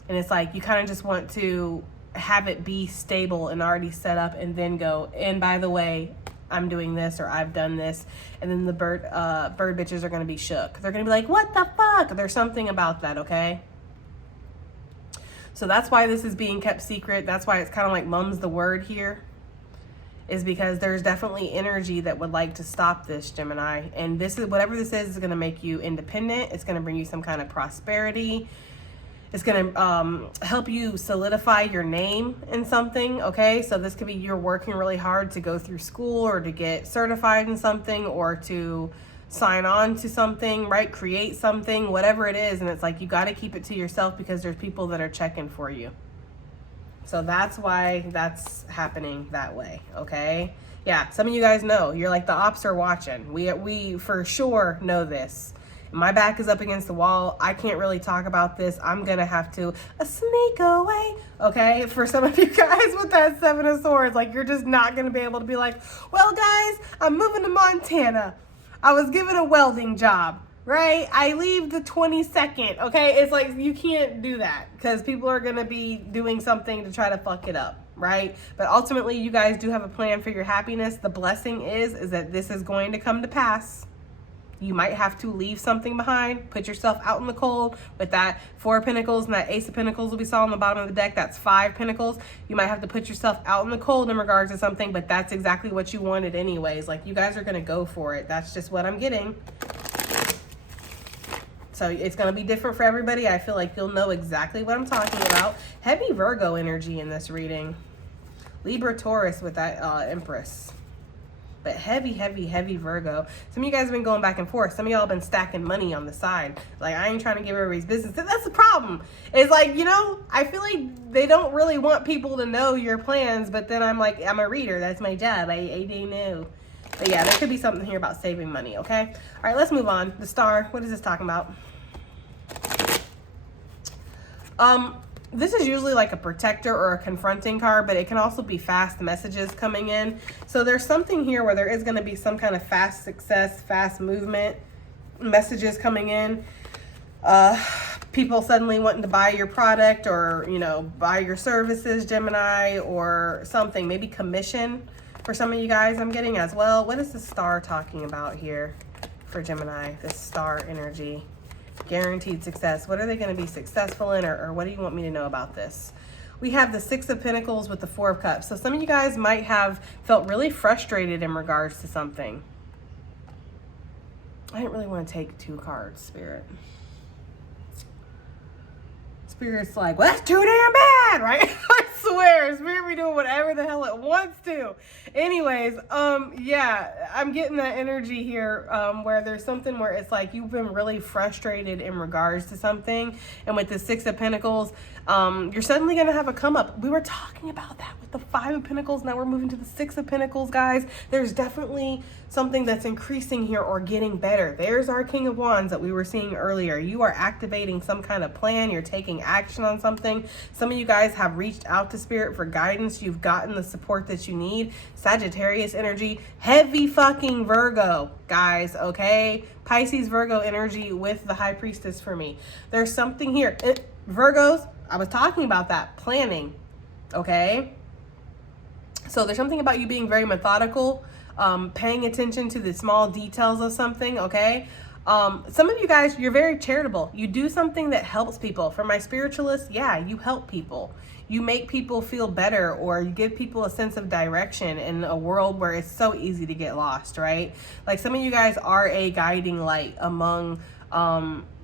And it's like you kind of just want to have it be stable and already set up, and then go, and by the way, I'm doing this, or I've done this. And then the bird bitches are going to be shook. They're going to be like, what the fuck? There's something about that, okay? So that's why this is being kept secret. That's why it's kind of like mum's the word here, is because there's definitely energy that would like to stop this, Gemini. And this is, whatever this is going to make you independent. It's going to bring you some kind of prosperity. It's going to help you solidify your name in something, okay? So this could be you're working really hard to go through school, or to get certified in something, or to sign on to something, right? Create something, whatever it is. And it's like you got to keep it to yourself, because there's people that are checking for you. So that's why that's happening that way, okay? Yeah, some of you guys know. You're like, the ops are watching. We for sure know this. My back is up against the wall. I can't really talk about this. I'm going to have to sneak away. Okay. For some of you guys with that Seven of Swords, like you're just not going to be able to be like, well, guys, I'm moving to Montana. I was given a welding job. Right? I leave the 22nd, okay? It's like you can't do that because people are going to be doing something to try to fuck it up, right? But ultimately, you guys do have a plan for your happiness. The blessing is that this is going to come to pass. You might have to leave something behind, put yourself out in the cold with that Four of Pentacles and that Ace of Pentacles that we saw on the bottom of the deck. That's 5 Pentacles. You might have to put yourself out in the cold in regards to something, but that's exactly what you wanted anyways. Like you guys are going to go for it. That's just what I'm getting. So it's going to be different for everybody. I feel like you'll know exactly what I'm talking about. Heavy Virgo energy in this reading. Libra, Taurus with that Empress. But heavy, heavy, heavy Virgo. Some of you guys have been going back and forth. Some of y'all have been stacking money on the side. Like, I ain't trying to give everybody's business. That's the problem. It's like, you know, I feel like they don't really want people to know your plans. But then I'm like, I'm a reader. That's my job. I do know. But yeah, there could be something here about saving money, okay? All right, let's move on. The Star, what is this talking about? This is usually like a protector or a confronting card, but it can also be fast messages coming in. So there's something here where there is going to be some kind of fast success, fast movement messages coming in. People suddenly wanting to buy your product or, you know, buy your services, Gemini, or something, maybe commission. For some of you guys, I'm getting as well. What is the Star talking about here for Gemini? This Star energy. Guaranteed success. What are they going to be successful in, or what do you want me to know about this? We have the Six of Pentacles with the Four of Cups. So some of you guys might have felt really frustrated in regards to something. I didn't really want to take 2 cards, Spirit. Spirit's like, well, that's too damn bad, right? I swear, Spirit be doing whatever the hell it wants to. Anyways, yeah, I'm getting that energy here where there's something where it's like you've been really frustrated in regards to something. And with the Six of Pentacles, you're suddenly going to have a come up. We were talking about that with the Five of Pentacles. Now we're moving to the Six of Pentacles, guys. There's definitely something that's increasing here or getting better. There's our King of Wands that we were seeing earlier. You are activating some kind of plan. You're taking action on something. Some of you guys have reached out to Spirit for guidance. You've gotten the support that you need. Sagittarius energy, heavy fucking Virgo, guys, okay? Pisces, Virgo energy with the High Priestess for me. There's something here. Virgos, I was talking about that, planning, okay? So there's something about you being very methodical, paying attention to the small details of something, okay? Some of you guys, you're very charitable. You do something that helps people. For my spiritualists, yeah, you help people. You make people feel better, or you give people a sense of direction in a world where it's so easy to get lost, right? Like some of you guys are a guiding light among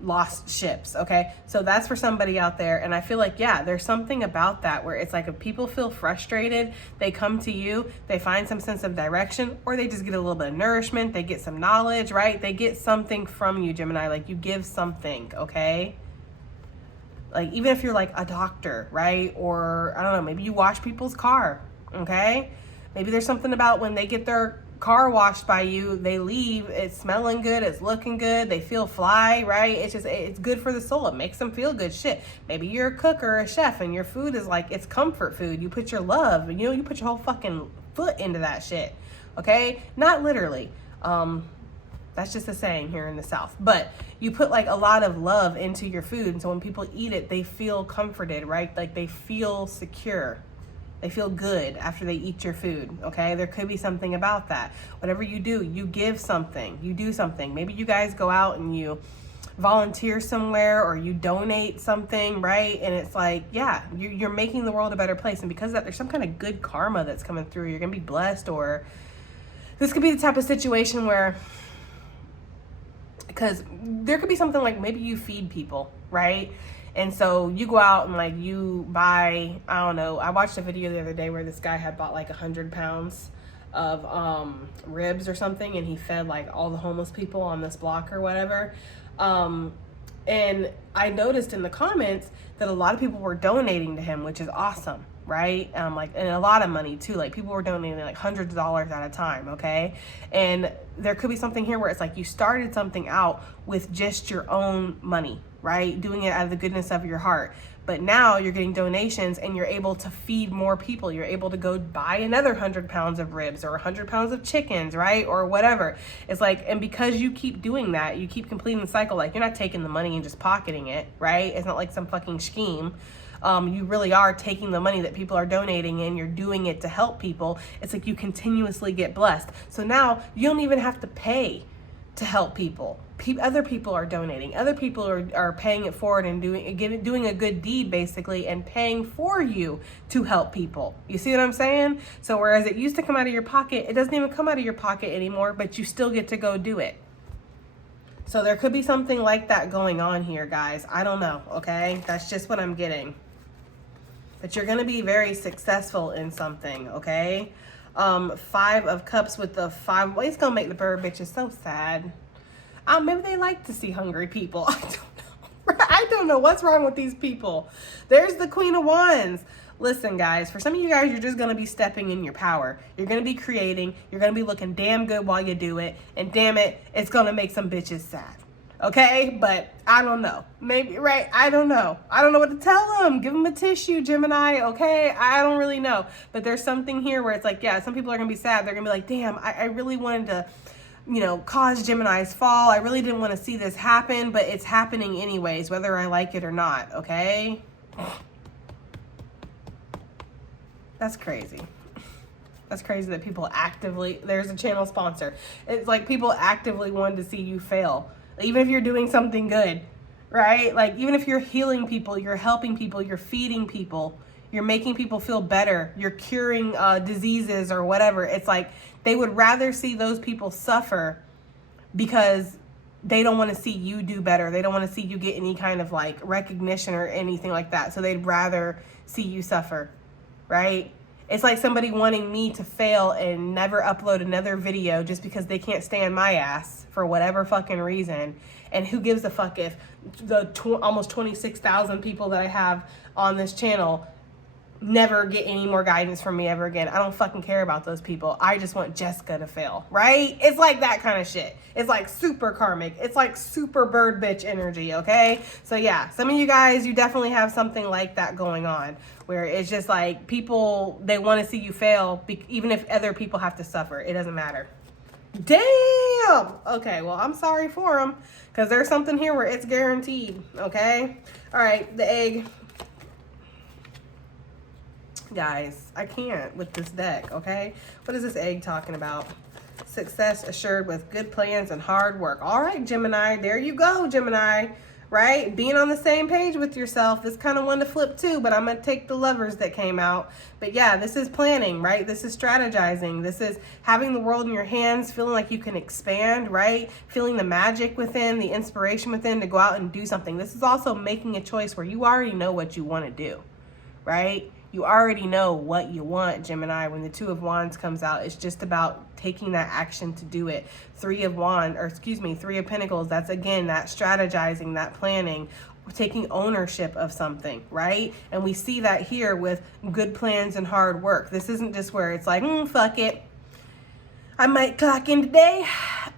lost ships, okay? So that's for somebody out there. And I feel like, yeah, there's something about that where it's like if people feel frustrated, they come to you, they find some sense of direction, or they just get a little bit of nourishment, they get some knowledge, right? They get something from you, Gemini, like you give something, okay? Like even if you're like a doctor, right? Or I don't know, maybe you wash people's car, okay? Maybe there's something about when they get their car washed by you, they leave, it's smelling good, it's looking good, they feel fly, right? It's just, it's good for the soul. It makes them feel good. Shit, maybe you're a cook or a chef and your food is like, it's comfort food. You put your love, you know, you put your whole fucking foot into that shit, okay? Not literally. That's just a saying here in the South, but you put like a lot of love into your food, and so when people eat it, they feel comforted, right? Like they feel secure. They feel good after they eat your food, okay? There could be something about that. Whatever you do, you give something, you do something. Maybe you guys go out and you volunteer somewhere or you donate something, right? And it's like, yeah, you're making the world a better place. And because of that, there's some kind of good karma that's coming through. You're gonna be blessed, or this could be the type of situation where, because there could be something like maybe you feed people, right? And so you go out and like you buy, I don't know, I watched a video the other day where this guy had bought like 100 pounds of ribs or something, and he fed like all the homeless people on this block or whatever. And I noticed in the comments that a lot of people were donating to him, which is awesome, right? Like, and a lot of money too. Like, people were donating like hundreds of dollars at a time, okay? And there could be something here where it's like you started something out with just your own money, right? Doing it out of the goodness of your heart. But now you're getting donations and you're able to feed more people. You're able to go buy another 100 pounds of ribs or 100 pounds of chickens, right? Or whatever. It's like, and because you keep doing that, you keep completing the cycle. Like, you're not taking the money and just pocketing it, right? It's not like some fucking scheme. You really are taking the money that people are donating and you're doing it to help people. It's like you continuously get blessed. So now you don't even have to pay to help people. Other people are donating. Other people are paying it forward and doing a good deed, basically, and paying for you to help people. You see what I'm saying? So whereas it used to come out of your pocket, it doesn't even come out of your pocket anymore, but you still get to go do it. So there could be something like that going on here, guys. I don't know, okay? That's just what I'm getting. But you're going to be very successful in something, okay? 5 of Cups with the 5. Well, it's going to make the bird bitches so sad. Maybe they like to see hungry people. I don't know. I don't know what's wrong with these people. There's the Queen of Wands. Listen, guys, for some of you guys, you're just going to be stepping in your power. You're going to be creating. You're going to be looking damn good while you do it. And damn it, it's going to make some bitches sad. Okay? But I don't know. Maybe, right? I don't know. I don't know what to tell them. Give them a tissue, Gemini. Okay? I don't really know. But there's something here where it's like, yeah, some people are going to be sad. They're going to be like, damn, I really wanted to, cause Gemini's fall. I really didn't want to see this happen, but it's happening anyways, whether I like it or not, okay? That's crazy. That's crazy that people actively, there's a channel sponsor. It's like people actively wanted to see you fail, even if you're doing something good, right? Like, even if you're healing people, you're helping people, you're feeding people, you're making people feel better, you're curing diseases or whatever. It's like they would rather see those people suffer because they don't want to see you do better. They don't want to see you get any kind of like recognition or anything like that. So they'd rather see you suffer, right? It's like somebody wanting me to fail and never upload another video just because they can't stand my ass for whatever fucking reason. And who gives a fuck if the almost 26,000 people that I have on this channel never get any more guidance from me ever again. I don't fucking care about those people. I just want Jessica to fail, right? It's like that kind of shit. It's like super karmic. It's like super bird bitch energy, okay? So yeah, some of you guys, you definitely have something like that going on where it's just like people, they want to see you fail even if other people have to suffer. It doesn't matter. Damn! Okay, well, I'm sorry for them because there's something here where it's guaranteed, okay? All right, the egg. Guys, I can't with this deck, okay? What is this egg talking about? Success assured with good plans and hard work. All right, Gemini, there you go, Gemini, right? Being on the same page with yourself. This kind of one to flip too, but I'm going to take the Lovers that came out. But yeah, this is planning, right? This is strategizing. This is having the world in your hands, feeling like you can expand, right? Feeling the magic within, the inspiration within to go out and do something. This is also making a choice where you already know what you want to do, right? You already know what you want, Gemini. When the 2 of Wands comes out, it's just about taking that action to do it. 3 of Pentacles, that's again, that strategizing, that planning, taking ownership of something, right? And we see that here with good plans and hard work. This isn't just where it's like, fuck it. I might clock in today,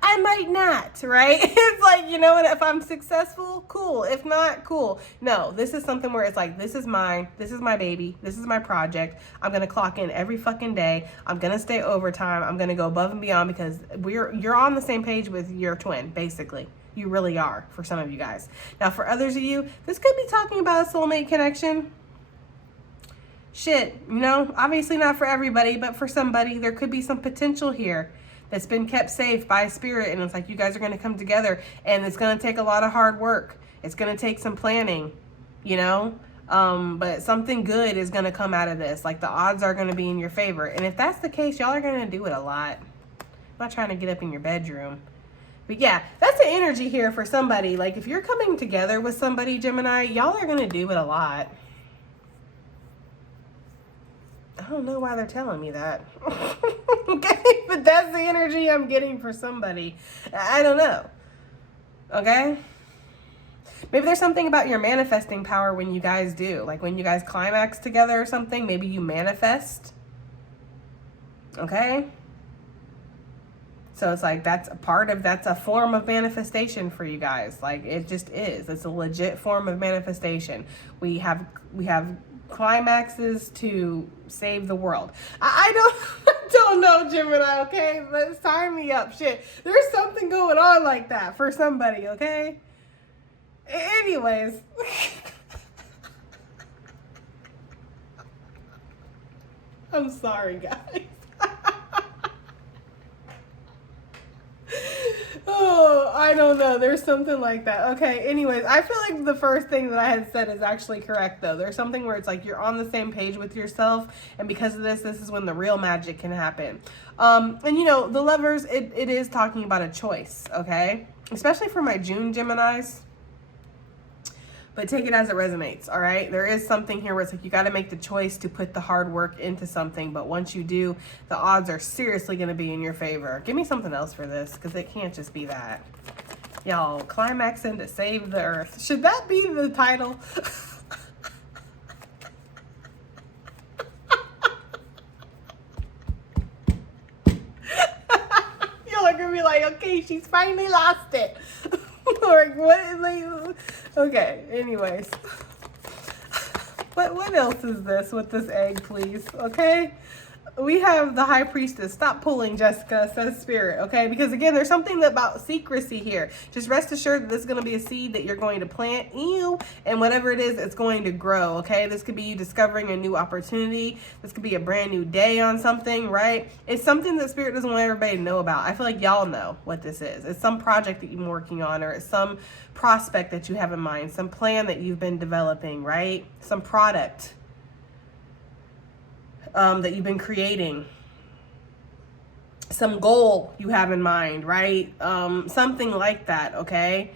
I might not, right? It's like, you know what, if I'm successful, cool. If not, cool. No, this is something where it's like, this is mine, this is my baby, this is my project. I'm gonna clock in every fucking day. I'm gonna stay overtime. I'm gonna go above and beyond because you're on the same page with your twin, basically. You really are, for some of you guys. Now, for others of you, this could be talking about a soulmate connection. Shit, obviously not for everybody, but for somebody, there could be some potential here that's been kept safe by spirit. And it's like you guys are going to come together and it's going to take a lot of hard work. It's going to take some planning, but something good is going to come out of this. Like the odds are going to be in your favor. And if that's the case, y'all are going to do it a lot. I'm not trying to get up in your bedroom. But yeah, that's the energy here for somebody. Like if you're coming together with somebody, Gemini, y'all are going to do it a lot. I don't know why they're telling me that. Okay, but that's the energy I'm getting for somebody. I don't know. Okay? Maybe there's something about your manifesting power when you guys do. Like when you guys climax together or something, maybe you manifest. Okay? So it's like that's a form of manifestation for you guys. Like it just is. It's a legit form of manifestation. We have climaxes to save the world. I don't know, Gemini, okay? Let's sign me up. Shit. There's something going on like that for somebody, okay? Anyways. I'm sorry, guys. Oh, I don't know. There's something like that. Okay, anyways, I feel like the first thing that I had said is actually correct, though. There's something where it's like you're on the same page with yourself, and because of this is when the real magic can happen. And you know, the Lovers, it is talking about a choice, okay? Especially for my June Geminis. But take it as it resonates, all right? There is something here where it's like you got to make the choice to put the hard work into something. But once you do, the odds are seriously going to be in your favor. Give me something else for this because it can't just be that. Y'all, climaxing to save the earth. Should that be the title? Y'all are going to be like, okay, she's finally lost it. Like, what? Like, okay, anyways. What else is this with this egg, please? Okay? We have the High Priestess. Stop pulling, Jessica, says Spirit, okay? Because, again, there's something about secrecy here. Just rest assured that this is going to be a seed that you're going to plant. Ew. And whatever it is, it's going to grow, okay? This could be you discovering a new opportunity. This could be a brand new day on something, right? It's something that Spirit doesn't want everybody to know about. I feel like y'all know what this is. It's some project that you've been working on, or it's some prospect that you have in mind, some plan that you've been developing, right? Some product that you've been creating, some goal you have in mind, right? Something like that, okay?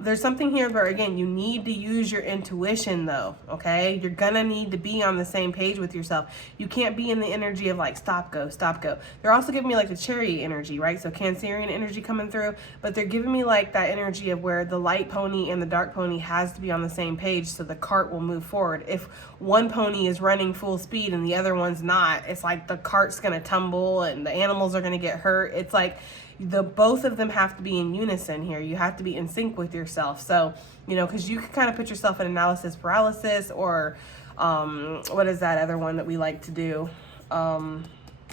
There's something here where, again, you need to use your intuition, though, okay? You're gonna need to be on the same page with yourself. You can't be in the energy of, like, stop, go, stop, go. They're also giving me, like, the chariot energy, right? So Cancerian energy coming through, but they're giving me, like, that energy of where the light pony and the dark pony has to be on the same page so the cart will move forward. If one pony is running full speed and the other one's not, it's like the cart's gonna tumble and the animals are gonna get hurt. It's like both of them have to be in unison here. You have to be in sync with yourself. So, you know, because you can kind of put yourself in analysis paralysis, or what is that other one that we like to do?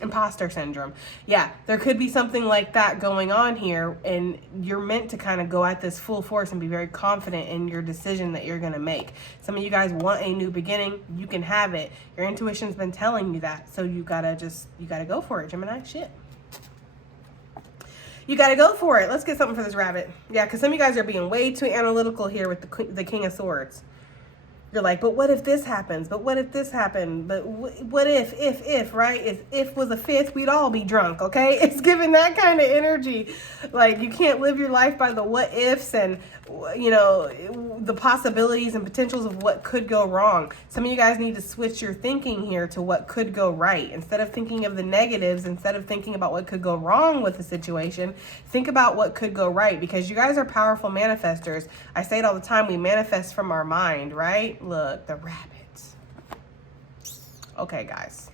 Imposter syndrome. Yeah, there could be something like that going on here, and you're meant to kind of go at this full force and be very confident in your decision that you're going to make. Some of you guys want a new beginning. You can have it. Your intuition's been telling you that. So you gotta go for it, Gemini. Shit. You got to go for it. Let's get something for this rabbit. Yeah, because some of you guys are being way too analytical here with the King of Swords. You're like, but what if this happens? But what if this happened? But what if, right? If was a fifth, we'd all be drunk, okay? It's giving that kind of energy. Like, you can't live your life by the what ifs and, you know, the possibilities and potentials of what could go wrong. Some of you guys need to switch your thinking here to what could go right. Instead of thinking of the negatives, instead of thinking about what could go wrong with the situation, think about what could go right, because you guys are powerful manifestors. I say it all the time, we manifest from our mind, right? Look, the rabbits. Okay, guys.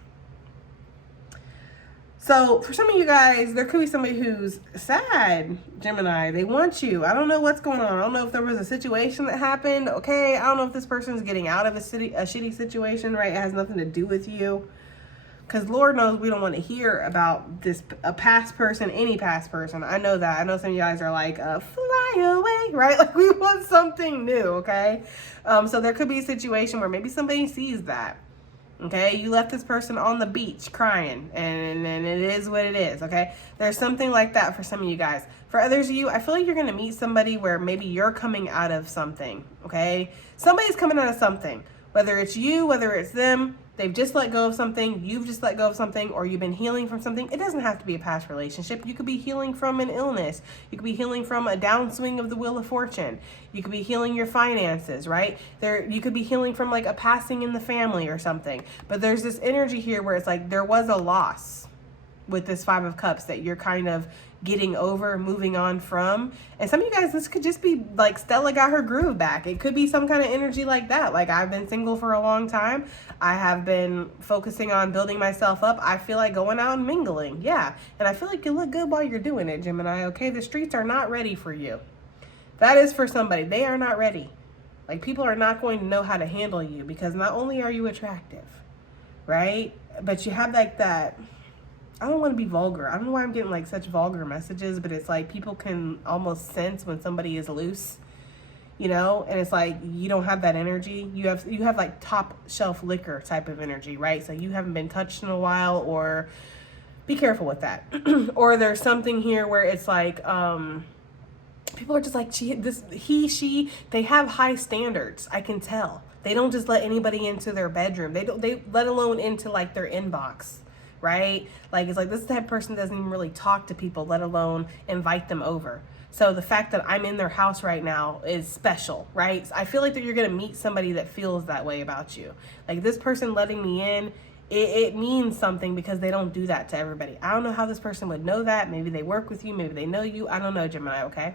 So for some of you guys, there could be somebody who's sad, Gemini. They want you. I don't know what's going on. I don't know if there was a situation that happened. Okay, I don't know if this person's getting out of a shitty situation, right? It has nothing to do with you. Because Lord knows we don't want to hear about a past person, any past person. I know that. I know some of you guys are like, fly away, right? Like, we want something new, okay? So there could be a situation where maybe somebody sees that, okay? You left this person on the beach crying, and it is what it is, okay? There's something like that for some of you guys. For others of you, I feel like you're going to meet somebody where maybe you're coming out of something, okay? Somebody's coming out of something. Whether it's you, whether it's them, they've just let go of something, you've just let go of something, or you've been healing from something. It doesn't have to be a past relationship. You could be healing from an illness. You could be healing from a downswing of the Wheel of Fortune. You could be healing your finances, right? You could be healing from like a passing in the family or something. But there's this energy here where it's like there was a loss. with this Five of Cups that you're kind of getting over, moving on from. And some of you guys, this could just be like Stella got her groove back. It could be some kind of energy like that. Like, I've been single for a long time. I have been focusing on building myself up. I feel like going out and mingling. Yeah. And I feel like you look good while you're doing it, Gemini. Okay. The streets are not ready for you. That is for somebody. They are not ready. Like, people are not going to know how to handle you because not only are you attractive, right? But you have like that, I don't want to be vulgar. I don't know why I'm getting like such vulgar messages, but it's like people can almost sense when somebody is loose, you know? And it's like, you don't have that energy. You have like top shelf liquor type of energy, right? So you haven't been touched in a while, or be careful with that. Or there's something here where it's like, people are just like, she, they have high standards. I can tell. They don't just let anybody into their bedroom. They let alone into like their inbox. Right? Like, it's like this type of person doesn't even really talk to people, let alone invite them over. So the fact that I'm in their house right now is special, right? I feel like that you're going to meet somebody that feels that way about you. Like, this person letting me in, it means something because they don't do that to everybody. I don't know how this person would know that. Maybe they work with you. Maybe they know you. I don't know, Gemini, okay?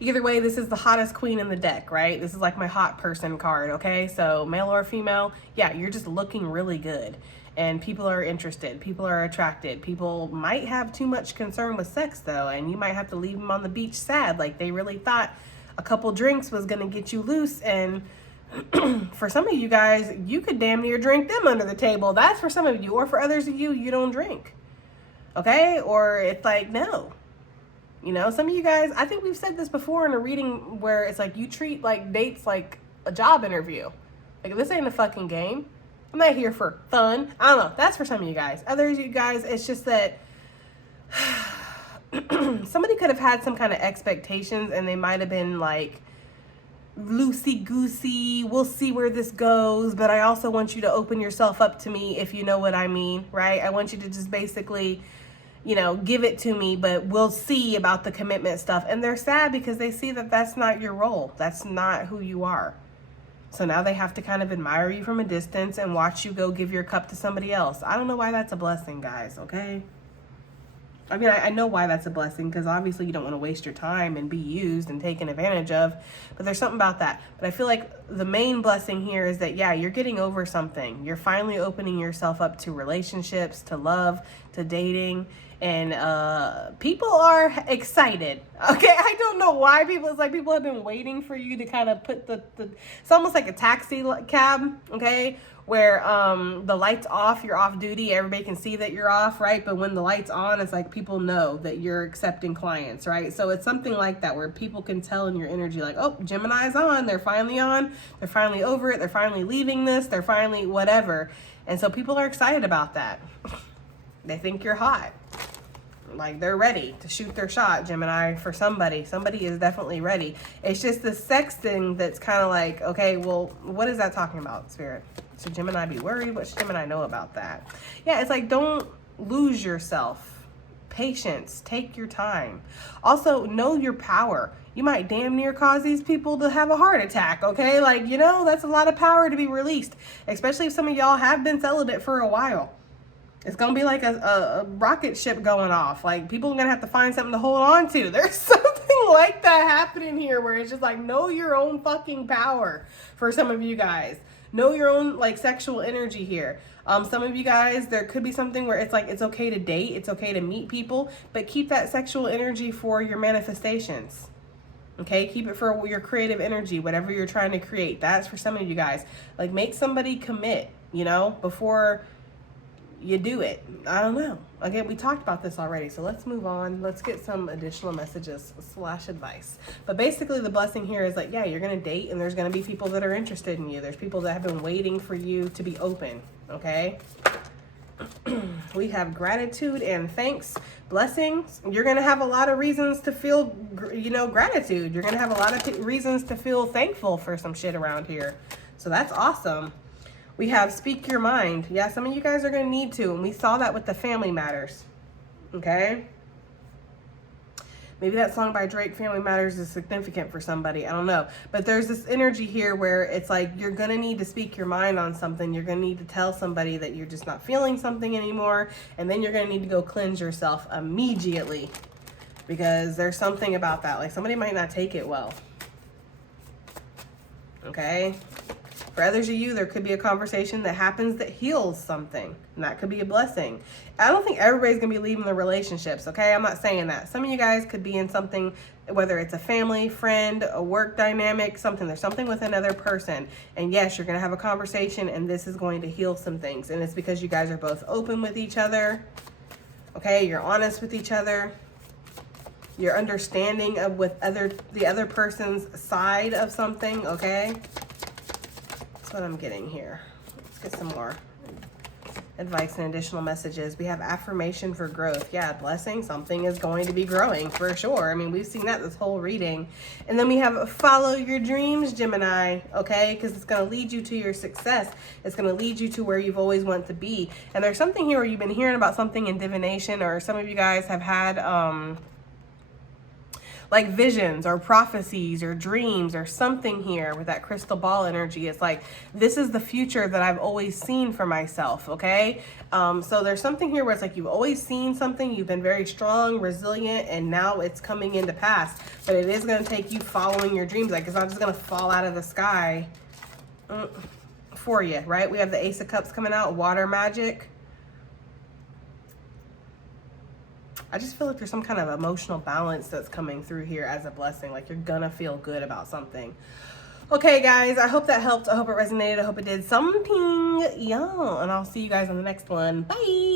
Either way, this is the hottest queen in the deck, right? This is like my hot person card, okay? So male or female, yeah, you're just looking really good. And people are interested. People are attracted. People might have too much concern with sex, though, and you might have to leave them on the beach sad. Like, they really thought a couple drinks was going to get you loose. And for some of you guys, you could damn near drink them under the table. That's for some of you. Or for others of you, you don't drink. Okay? Or it's like, no. You know, some of you guys, I think we've said this before in a reading where it's like you treat like dates like a job interview. Like, this ain't a fucking game. I'm not here for fun. I don't know. That's for some of you guys. Others of you guys, it's just that somebody could have had some kind of expectations and they might have been like loosey-goosey. We'll see where this goes, but I also want you to open yourself up to me, if you know what I mean, right? I want you to just basically, you know, give it to me, but we'll see about the commitment stuff. And they're sad because they see that that's not your role. That's not who you are. So now they have to kind of admire you from a distance and watch you go give your cup to somebody else. I don't know why that's a blessing, guys, okay? I mean, I know why that's a blessing, because obviously you don't want to waste your time and be used and taken advantage of, but there's something about that. But I feel like the main blessing here is that, yeah, you're getting over something. You're finally opening yourself up to relationships, to love, to dating, and people are excited. Okay, I don't know why it's like people have been waiting for you to kind of put it's almost like a taxi cab, okay, where the light's off, you're off duty, everybody can see that you're off, right? But when the light's on, it's like people know that you're accepting clients, right? So it's something like that where people can tell in your energy, like, oh, Gemini's on, they're finally over it, they're finally leaving this, they're finally whatever. And so people are excited about that. They think you're hot. Like, they're ready to shoot their shot, Gemini, for somebody. Somebody is definitely ready. It's just the sex thing that's kind of like, okay, well, what is that talking about, Spirit? Should Gemini be worried? What should Gemini know about that? Yeah, it's like, don't lose yourself. Patience. Take your time. Also, know your power. You might damn near cause these people to have a heart attack, okay? Like, you know, that's a lot of power to be released, especially if some of y'all have been celibate for a while. It's going to be like a rocket ship going off. Like, people are going to have to find something to hold on to. There's something like that happening here where it's just like, know your own fucking power for some of you guys. Know your own, like, sexual energy here. Some of you guys, there could be something where it's like, it's okay to date. It's okay to meet people. But keep that sexual energy for your manifestations. Okay? Keep it for your creative energy, whatever you're trying to create. That's for some of you guys. Like, make somebody commit, you know, before you do it. I don't know. Again, we talked about this already, so let's move on. Let's get some additional messages / advice. But basically the blessing here is like, yeah, you're going to date and there's going to be people that are interested in you. There's people that have been waiting for you to be open, okay? We have gratitude and thanks, blessings. You're going to have a lot of reasons to feel, you know, gratitude. You're going to have a lot of reasons to feel thankful for some shit around here. So that's awesome. We have speak your mind. Yeah, some of you guys are going to need to. And we saw that with the family matters. Okay? Maybe that song by Drake, Family Matters, is significant for somebody. I don't know. But there's this energy here where it's like you're going to need to speak your mind on something. You're going to need to tell somebody that you're just not feeling something anymore. And then you're going to need to go cleanse yourself immediately. Because there's something about that. Like somebody might not take it well. Okay? For others of you, there could be a conversation that happens that heals something. And that could be a blessing. I don't think everybody's going to be leaving the relationships, okay? I'm not saying that. Some of you guys could be in something, whether it's a family, friend, a work dynamic, something. There's something with another person. And yes, you're going to have a conversation and this is going to heal some things. And it's because you guys are both open with each other. Okay? You're honest with each other. You're understanding of the other person's side of something, okay? That's what I'm getting here. Let's get some more advice and additional messages. We have affirmation for growth. Yeah, blessing. Something is going to be growing for sure. I mean, we've seen that this whole reading. And then we have follow your dreams, Gemini, okay? Because it's going to lead you to your success. It's going to lead you to where you've always wanted to be. And there's something here where you've been hearing about something in divination, or some of you guys have had like visions or prophecies or dreams or something here with that crystal ball energy. It's like, this is the future that I've always seen for myself, okay? So there's something here where it's like you've always seen something, you've been very strong, resilient, and now it's coming into pass. But it is going to take you following your dreams. Like, it's not just going to fall out of the sky for you, right? We have the Ace of Cups coming out, water magic. I just feel like there's some kind of emotional balance that's coming through here as a blessing. Like you're gonna feel good about something. Okay, guys, I hope that helped. I hope it resonated. I hope it did something. Yeah, and I'll see you guys on the next one. Bye.